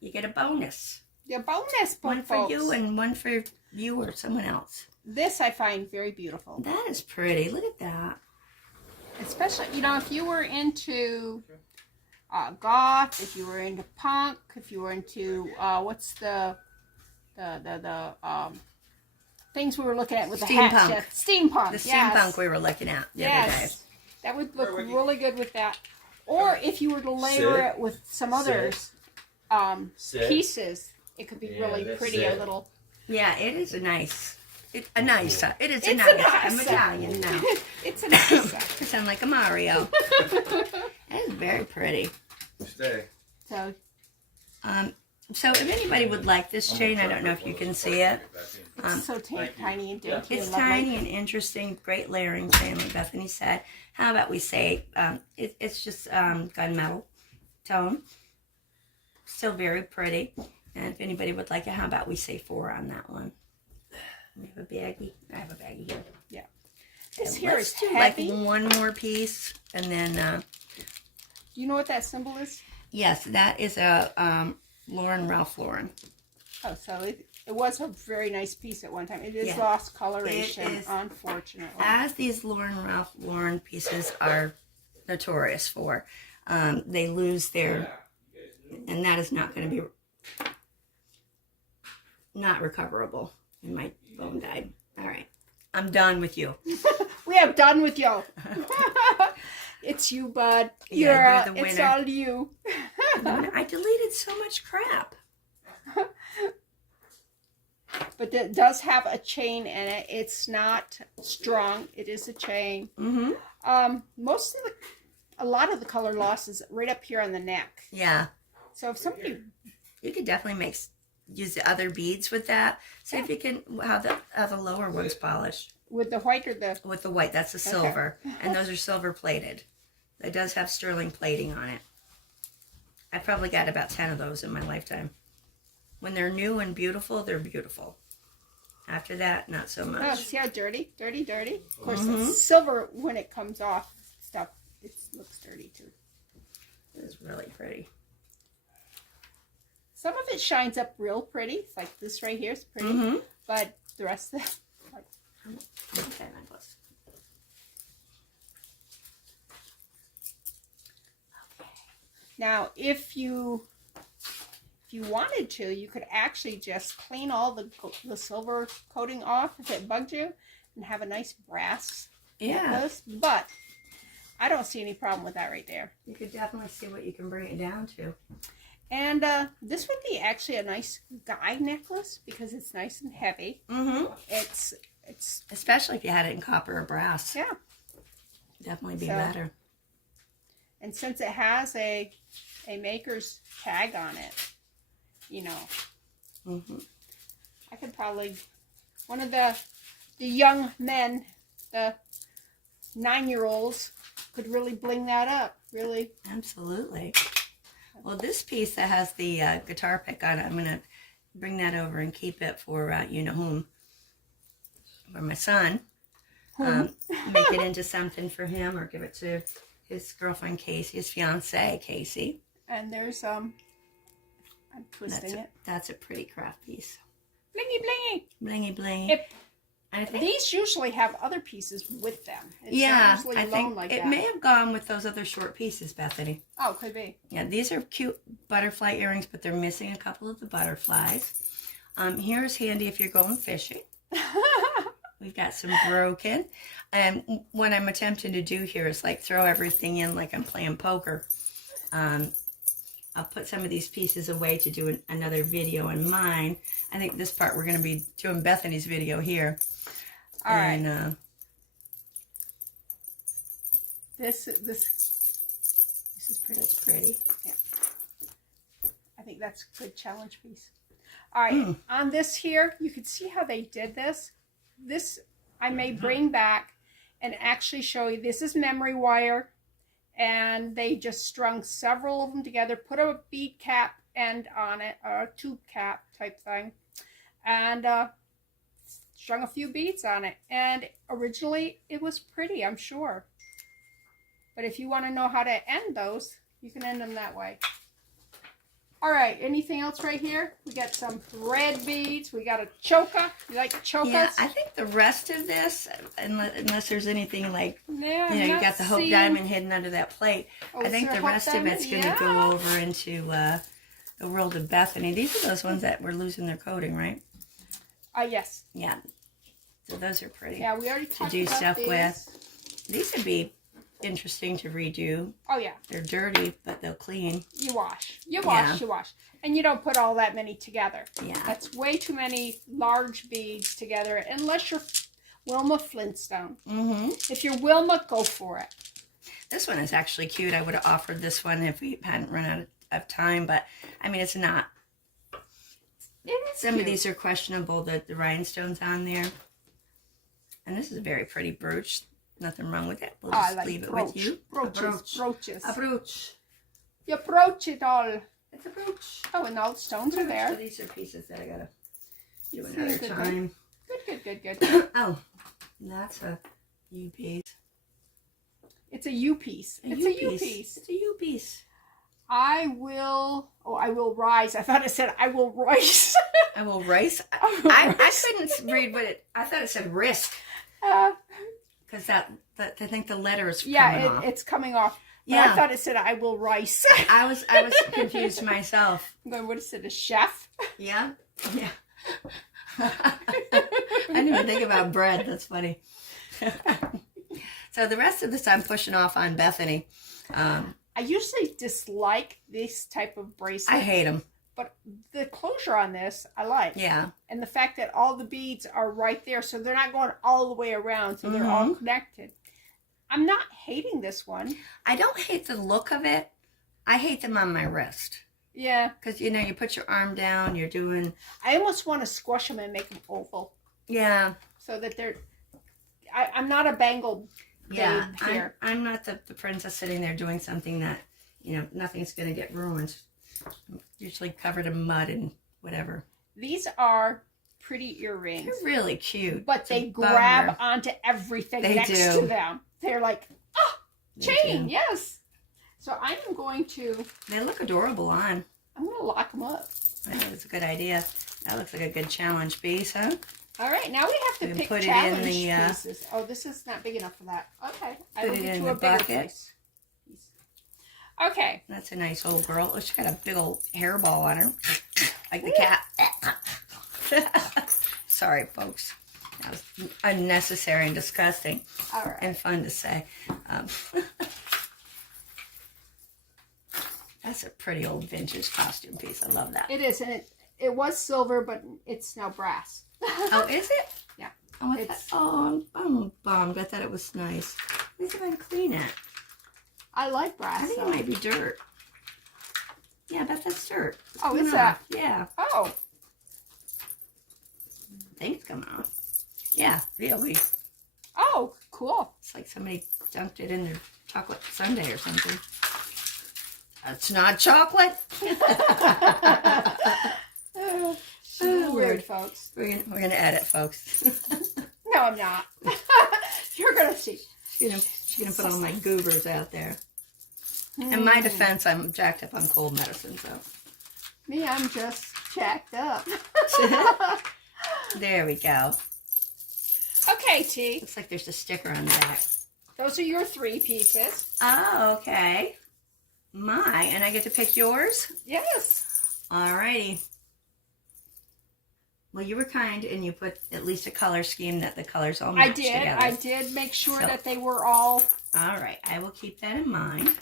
you get a bonus. The bonus, one for folks. you and one for you or someone else. This I find very beautiful. That is pretty. Look at that. Especially, if you were into goth, if you were into punk, if you were into what's the things we were looking at with the Steampunk. hat shift. Steampunk. The yes. steampunk we were looking at the other day. That would look really good with that. Or if you were to layer it with some other pieces, it could be really pretty. A little. Yeah, it is a nice. It is a nice. I'm Italian now. It's a nice. Pretend like a Mario. It is very pretty. Stay. So if anybody would like this chain, I don't know if you can see it. It's so tiny and dainty. It's tiny and interesting, great layering chain, like Bethany said. How about we say it's just gunmetal tone, still very pretty. And if anybody would like it, how about we say 4 on that one? We have a baggie. I have a baggie here. Yeah. This So here let's is do heavy. like one more piece, and then. Do you know what that symbol is? Yes, that is a Ralph Lauren. Oh, so it was a very nice piece at one time. It is Yeah. lost coloration, It is. unfortunately. As these Ralph Lauren pieces are notorious for, they lose their, and that is not going to be not recoverable. And my phone died. All right, I'm done with you. We have done with you. It's you, bud. Yeah, you're the It's winner. all you. I deleted so much crap. But it does have a chain in it. It's not strong. It is a chain. Mm-hmm. A lot of the color loss is right up here on the neck. Yeah. So if somebody, You could definitely use the other beads with that. See if you can how the lower one's polished. with the white or the, With the white, that's the silver. And those are silver plated. It does have sterling plating on it. I probably got about 10 of those in my lifetime. When they're new and beautiful, they're beautiful. After that, not so Oh, much. see how dirty? Dirty, dirty? Of course, it's silver when it comes off stuff. It looks dirty too. It's really pretty. Some of it shines up real pretty. It's like this right here is pretty. But the rest of it, like... Okay, my close. Okay. Now, if you wanted to, you could actually just clean all the silver coating off if it bugged you and have a nice brass necklace. But I don't see any problem with that right there. You could definitely see what you can bring it down to. And this would be actually a nice guy necklace because it's nice and heavy. It's especially if you had it in copper or brass. Yeah. Definitely be better. And since it has a maker's tag on it, you know, I could probably, one of the young men, the 9-year-olds, could really bling that up. Really. Absolutely. Well, this piece that has the guitar pick on it, I'm going to bring that over and keep it for, you know whom, for my son. Make it into something for him or give it to his girlfriend, Casey, his fiance, Casey. And there's, I'm twisting it. That's a pretty craft piece. Blingy, blingy. Blingy, blingy. I think these usually have other pieces with them. It's yeah, usually I think like it that. may have gone with those other short pieces, Bethany. Oh, could be. Yeah, these are cute butterfly earrings, but they're missing a couple of the butterflies. Here's handy if you're going fishing. We've got some broken. And what I'm attempting to do here is like throw everything in like I'm playing poker. I'll put some of these pieces away to do another video on mine. I think this part we're going to be doing Bethany's video here. All right. And, this is pretty. That's pretty. Yeah. I think that's a good challenge piece. All right. On this here, you can see how they did this. This I may bring back and actually show you. This is memory wire. And they just strung several of them together, put a bead cap end on it, or a tube cap type thing, and strung a few beads on it. And originally it was pretty, I'm sure. But if you want to know how to end those, you can end them that way. All right, anything else right here? We got some red beads. We got a choker. You like chokers? Yeah, I think the rest of this, unless there's anything like, yeah, you know, you got the Hope Diamond hidden under that plate. Oh, I think the rest of it's going to go over into the world of Bethany. These are those ones that were losing their coating, right? Yes. Yeah. So those are pretty. Yeah, we already talked to do about stuff these. with. These would be interesting to redo. Oh, yeah. They're dirty, but they'll clean. You wash. You wash. You wash. And you don't put all that many together. Yeah. That's way too many large beads together, unless you're Wilma Flintstone. If you're Wilma, go for it. This one is actually cute. I would have offered this one if we hadn't run out of time, but I mean, it's not. Some cute. of these are questionable, the rhinestones on there. And this is a very pretty brooch. Nothing wrong with it. We'll just leave it with you. Brooches. A brooch. You brooch it all. It's a brooch. Oh, and all the stones are there. So these are pieces that I gotta do another time. Good. Oh, that's a U piece. It's a U piece. It's a U piece. It's a U piece. I will rise. I thought it said I will rise. I will rice. I couldn't read what it. I thought it said risk. Because I think the letter is coming off. It's coming off. But Yeah. I thought it said I will rice. I was confused myself. I'm going, what is it, a chef? Yeah. I didn't even think about bread. That's funny. So the rest of this I'm pushing off on Bethany. I usually dislike this type of bracelet. I hate them. But the closure on this, I like. Yeah. And the fact that all the beads are right there, so they're not going all the way around, so they're all connected. I'm not hating this one. I don't hate the look of it. I hate them on my wrist. Yeah. Because, you know, you put your arm down, you're doing... I almost want to squash them and make them oval. Yeah. So that they're... I'm not a bangle babe here. I'm not the princess sitting there doing something that, you know, nothing's going to get ruined. I'm usually covered in mud and whatever. These are pretty earrings. They're really cute. But they grab onto everything next to them. They're like, oh, chain, yes. So I am going to... They look adorable on. I'm going to lock them up. I think it's a good idea. That looks like a good challenge piece, huh? All right, now we have to pick put challenge it in the, pieces. Oh, this is not big enough for that. Okay. Put it in the bucket. Okay. That's a nice old girl. Oh, she's got a big old hairball on her. Like the cat. Sorry, folks. That was unnecessary and disgusting. All right. And fun to say. That's a pretty old vintage costume piece. I love that. It is, and it was silver, but it's now brass. Oh, is it? Yeah. Oh, I'm bummed. I thought it was nice. Let me see if I can clean it. I like brass. I think it might be dirt. Yeah, that's dirt. Oh, is that? Yeah. Oh. I think it's coming off. Yeah, really. Oh, cool. It's like somebody dunked it in their chocolate sundae or something. That's not chocolate. So weird, folks. We're gonna edit, folks. No, I'm not. You're gonna see. She's gonna put all my goobers out there. In my defense, I'm jacked up on cold medicine, so. Me, I'm just jacked up. There we go. Okay, T. Looks like there's a sticker on the back. Those are your 3 pieces. Oh, okay. And I get to pick yours? Yes. Alrighty. Well, you were kind and you put at least a color scheme that the colors all match together. I did make sure that they were all... Alright, I will keep that in mind.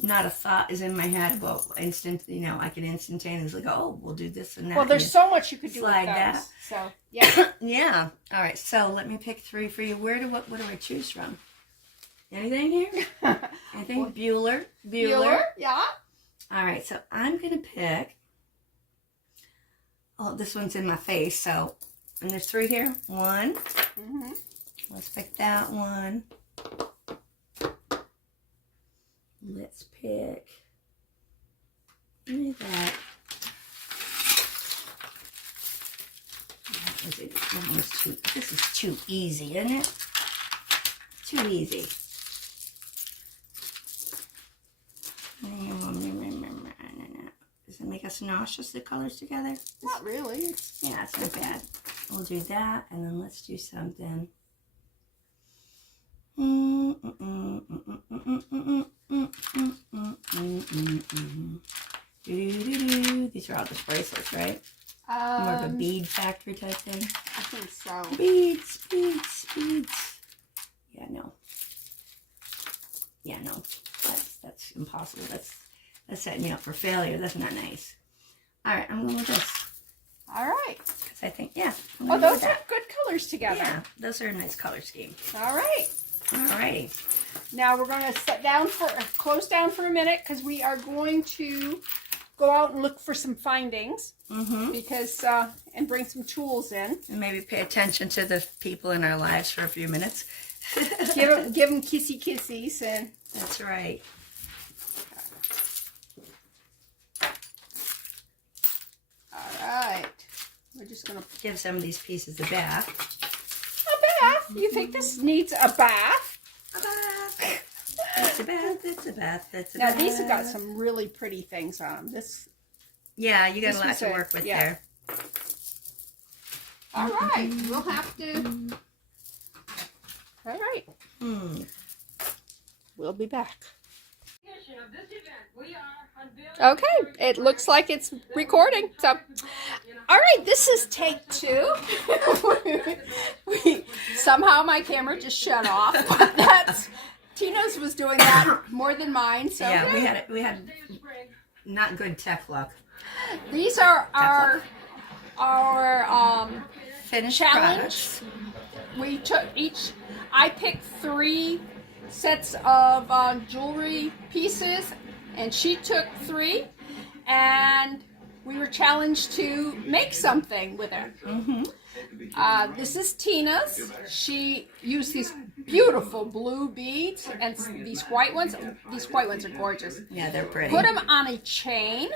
Not a thought is in my head about I can instantaneously go, oh, we'll do this and that. Well, there's so much you could do with those. That. So, yeah. Yeah. Alright, so let me pick 3 for you. What do I choose from? Anything here? I think Bueller. Yeah. All right, so I'm going to pick... Oh, this one's in my face, so... And there's 3 here. 1. Mm-hmm. Let's pick that one. Let's pick... Look at that. This is too easy, isn't it? Too easy. Does it make us nauseous, the colors together? Not really. Yeah, it's not bad. We'll do that, and then let's do something. These are all just bracelets, right? More of a bead factory type thing. I think so. Beads. Yeah, no. That's impossible. That's setting you up for failure. That's not nice. All right, I'm going with this. All right. Because I think, yeah. Oh, those are good colors together. Yeah, those are a nice color scheme. All right. All righty. Now we're going to close down for a minute because we are going to go out and look for some findings. Mm-hmm. Because, and bring some tools in. And maybe pay attention to the people in our lives for a few minutes. give them kissy kissies. And that's right. Alright, we're just going to give some of these pieces a bath. A bath? You think this needs a bath? A bath. It's a bath, it's a bath, it's a now, bath. Now, these have got some really pretty things on them. Yeah, you got a lot to work with there. Alright, we'll have to... Alright. We'll be back. Okay, it looks like it's recording. So, all right, this is take 2. Somehow my camera just shut off, but that's Tina's was doing that more than mine. So yeah, we had not good tech luck. These are our finished challenge. Products. We took I picked 3 sets of jewelry pieces, and she took 3, and we were challenged to make something with it. Mm-hmm. This is Tina's. She used these beautiful blue beads and these white ones. These white ones are gorgeous. Yeah, they're pretty. Put them on a chain,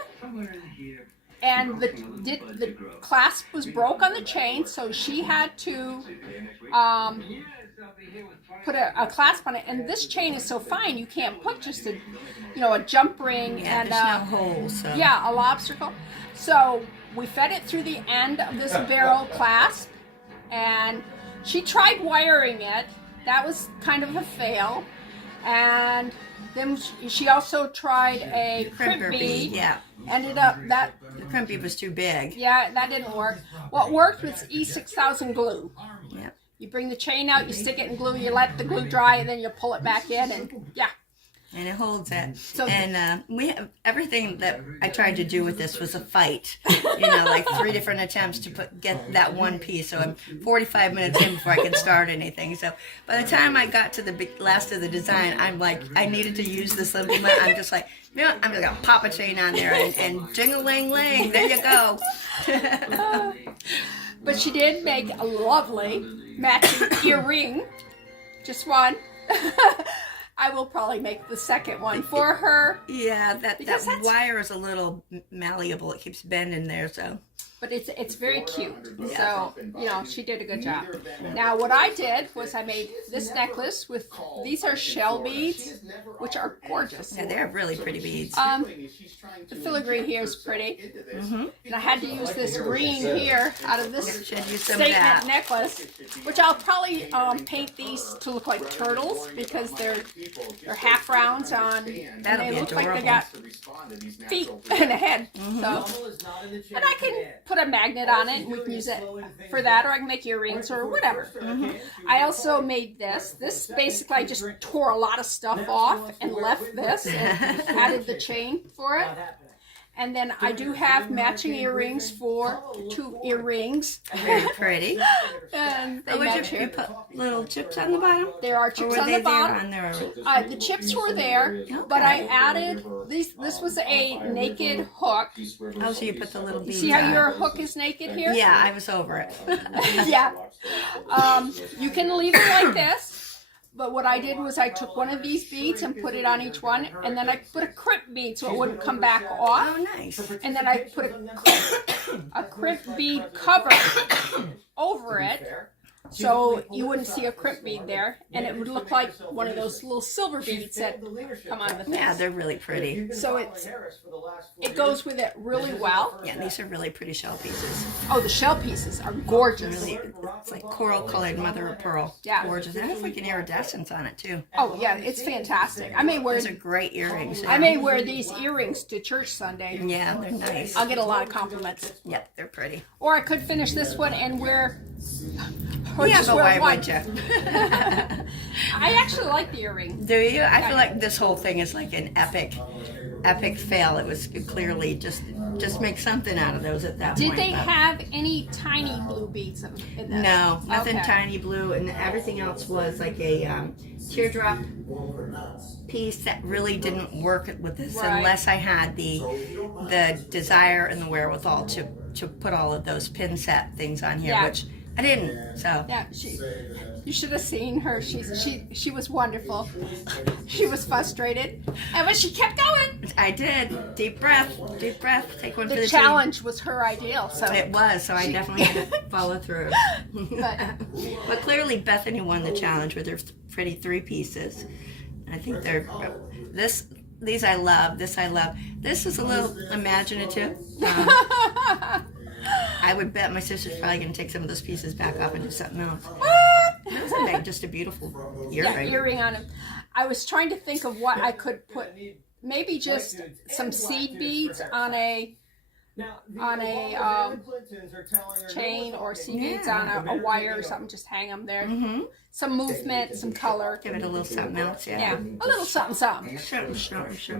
and the clasp was broke on the chain, so she had to put a clasp on it. And this chain is so fine, you can't put just a jump ring and there's no hole, so. Yeah, a lobster. So we fed it through the end of this barrel clasp, and she tried wiring it. That was kind of a fail. And then she also tried a crimp bead. Yeah. Ended up that the crimp bead was too big. Yeah, that didn't work. What worked was E6000 glue. Yeah. You bring the chain out, you stick it in glue, you let the glue dry, and then you pull it back in, and yeah. And it holds it. So, and we have everything that I tried to do with this was a fight. Like 3 different attempts to get that one piece. So I'm 45 minutes in before I can start anything. So by the time I got to the last of the design, I'm like, I needed to use this little. I'm just like, I'm just gonna pop a chain on there and jing-a-ling-ling. There you go. But she did make a lovely matching earring. Just one. I will probably make the second one for her. Yeah, that wire is a little malleable. It keeps bending there, so. But it's very cute. So, she did a good job. Now, what I did was I made this necklace with, these are shell beads, which are gorgeous. Yeah, they're really pretty beads. The filigree here is pretty. Mm-hmm. And I had to use this green here out of this statement necklace, which I'll probably paint these to look like turtles because they're half rounds on, and they look like they got feet and a head. Mm-hmm. So, and I can put a magnet on it and we can use it for that, or I can make earrings or whatever. Mm-hmm. I also made this basically I just tore a lot of stuff off and left this and added the chain for it. And then I do have matching earrings for 2 earrings. Very pretty. And they match you put little chips on the bottom? There are chips on the bottom. The chips were there, but I added these. This was a naked hook. Oh, so you put the little beads. See how your hook is naked here? Yeah, I was over it. Yeah. You can leave it like this. But what I did was I took one of these beads and put it on each one, and then I put a crimp bead so it wouldn't come back off. Oh, nice. And then I put a crimp bead cover over it so you wouldn't see a crimp bead there, and it would look like one of those little silver beads that come on the face. Yeah, they're really pretty. So it goes with it really well. Yeah, these are really pretty shell pieces. Oh, the shell pieces are gorgeous. Really, it's like coral colored mother of pearl. Yeah. Gorgeous. It has like an iridescence on it too. Oh yeah, it's fantastic. I may wear. These are great earrings. I may wear these earrings to church Sunday. Yeah, they're nice. I'll get a lot of compliments. Yeah, they're pretty. Or I could finish this one and wear. Or yeah, just but wear why one. would you? I actually like the earring. Do you? I feel like this whole thing is like an epic fail. It was clearly just make something out of those at that point. Did they have any tiny blue beads in this? No, nothing tiny blue, and everything else was like a teardrop piece that really didn't work with this unless I had the desire and the wherewithal to put all of those pin set things on here, which I didn't. So yeah, you should have seen her. She was wonderful. She was frustrated, but she kept going. I did. Deep breath. Take one for the The challenge was her ideal. So it was. So I definitely had to follow through. But clearly Bethany won the challenge with her pretty 3 pieces. I think they're these I love. This I love. This is a little imaginative. I would bet my sister's probably going to take some of those pieces back off and do something else. This is just a beautiful earring. Yeah, earring on him. I was trying to think of what I could put. Maybe just some seed beads on a chain, or seed beads on a wire or something. Just hang them there. Mm-hmm. Some movement, some color. Give it a little something else, yeah. A little something. Something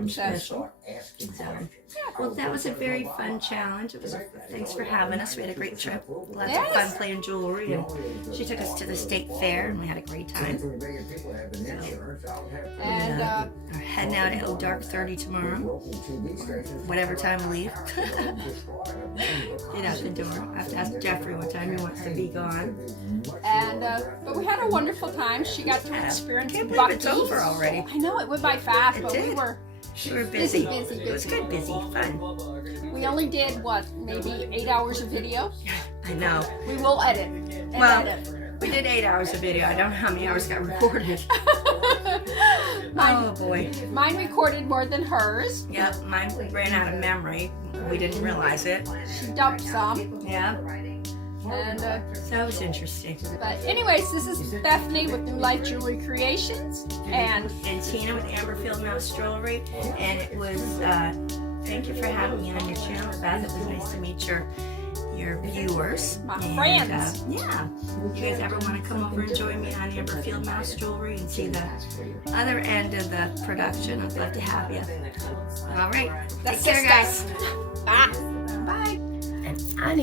special. So, well, that was a very fun challenge. It was. Thanks for having us. We had a great trip. Lots of fun playing jewelry, and she took us to the state fair, and we had a great time. So, and we're heading out at dark 30 tomorrow. Whatever time we leave. Get out the door. I have to ask Jeffrey what time he wants to be gone. And but we had a wonderful time. She got to experience I can't buggies. believe it's over already. I know, it went by fast, but we were We were busy. Busy. It was good, busy, fun. We only did, what, maybe 8 hours of video? I know. We will edit. We did 8 hours of video. I don't know how many hours got recorded. Oh boy. Mine recorded more than hers. Yep, mine ran out of memory. We didn't realize it. She dumped some. Yeah. And So it was interesting. but anyways, this is Bethany with New Life Jewelry Creations, and Tina with FieldMouse Jewelry. And it was, thank you for having me on your channel, Beth. It was nice to meet your viewers. My friends. Yeah. You guys ever want to come over and join me on Amber FieldMouse Jewelry and see the other end of the production? I'd love to have you. All right. Take care, guys. Bye. Bye. And I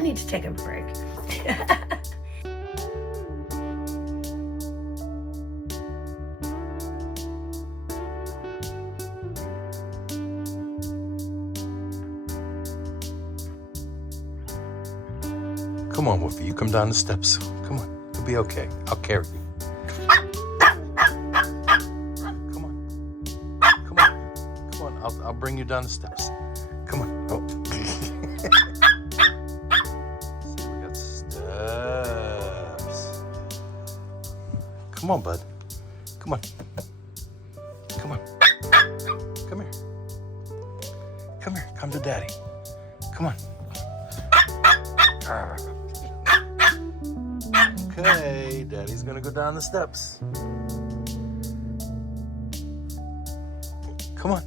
need to take a break. Come on, Woofy, you come down the steps. Come on, you'll be okay. I'll carry you. Come on. Come on. Come on, I'll bring you down the steps. Come on. Oh. See, we got steps. Come on, bud. Come on. Come on. Come here. Come here. Come to Daddy. Come on. Okay, Daddy's gonna go down the steps. Come on.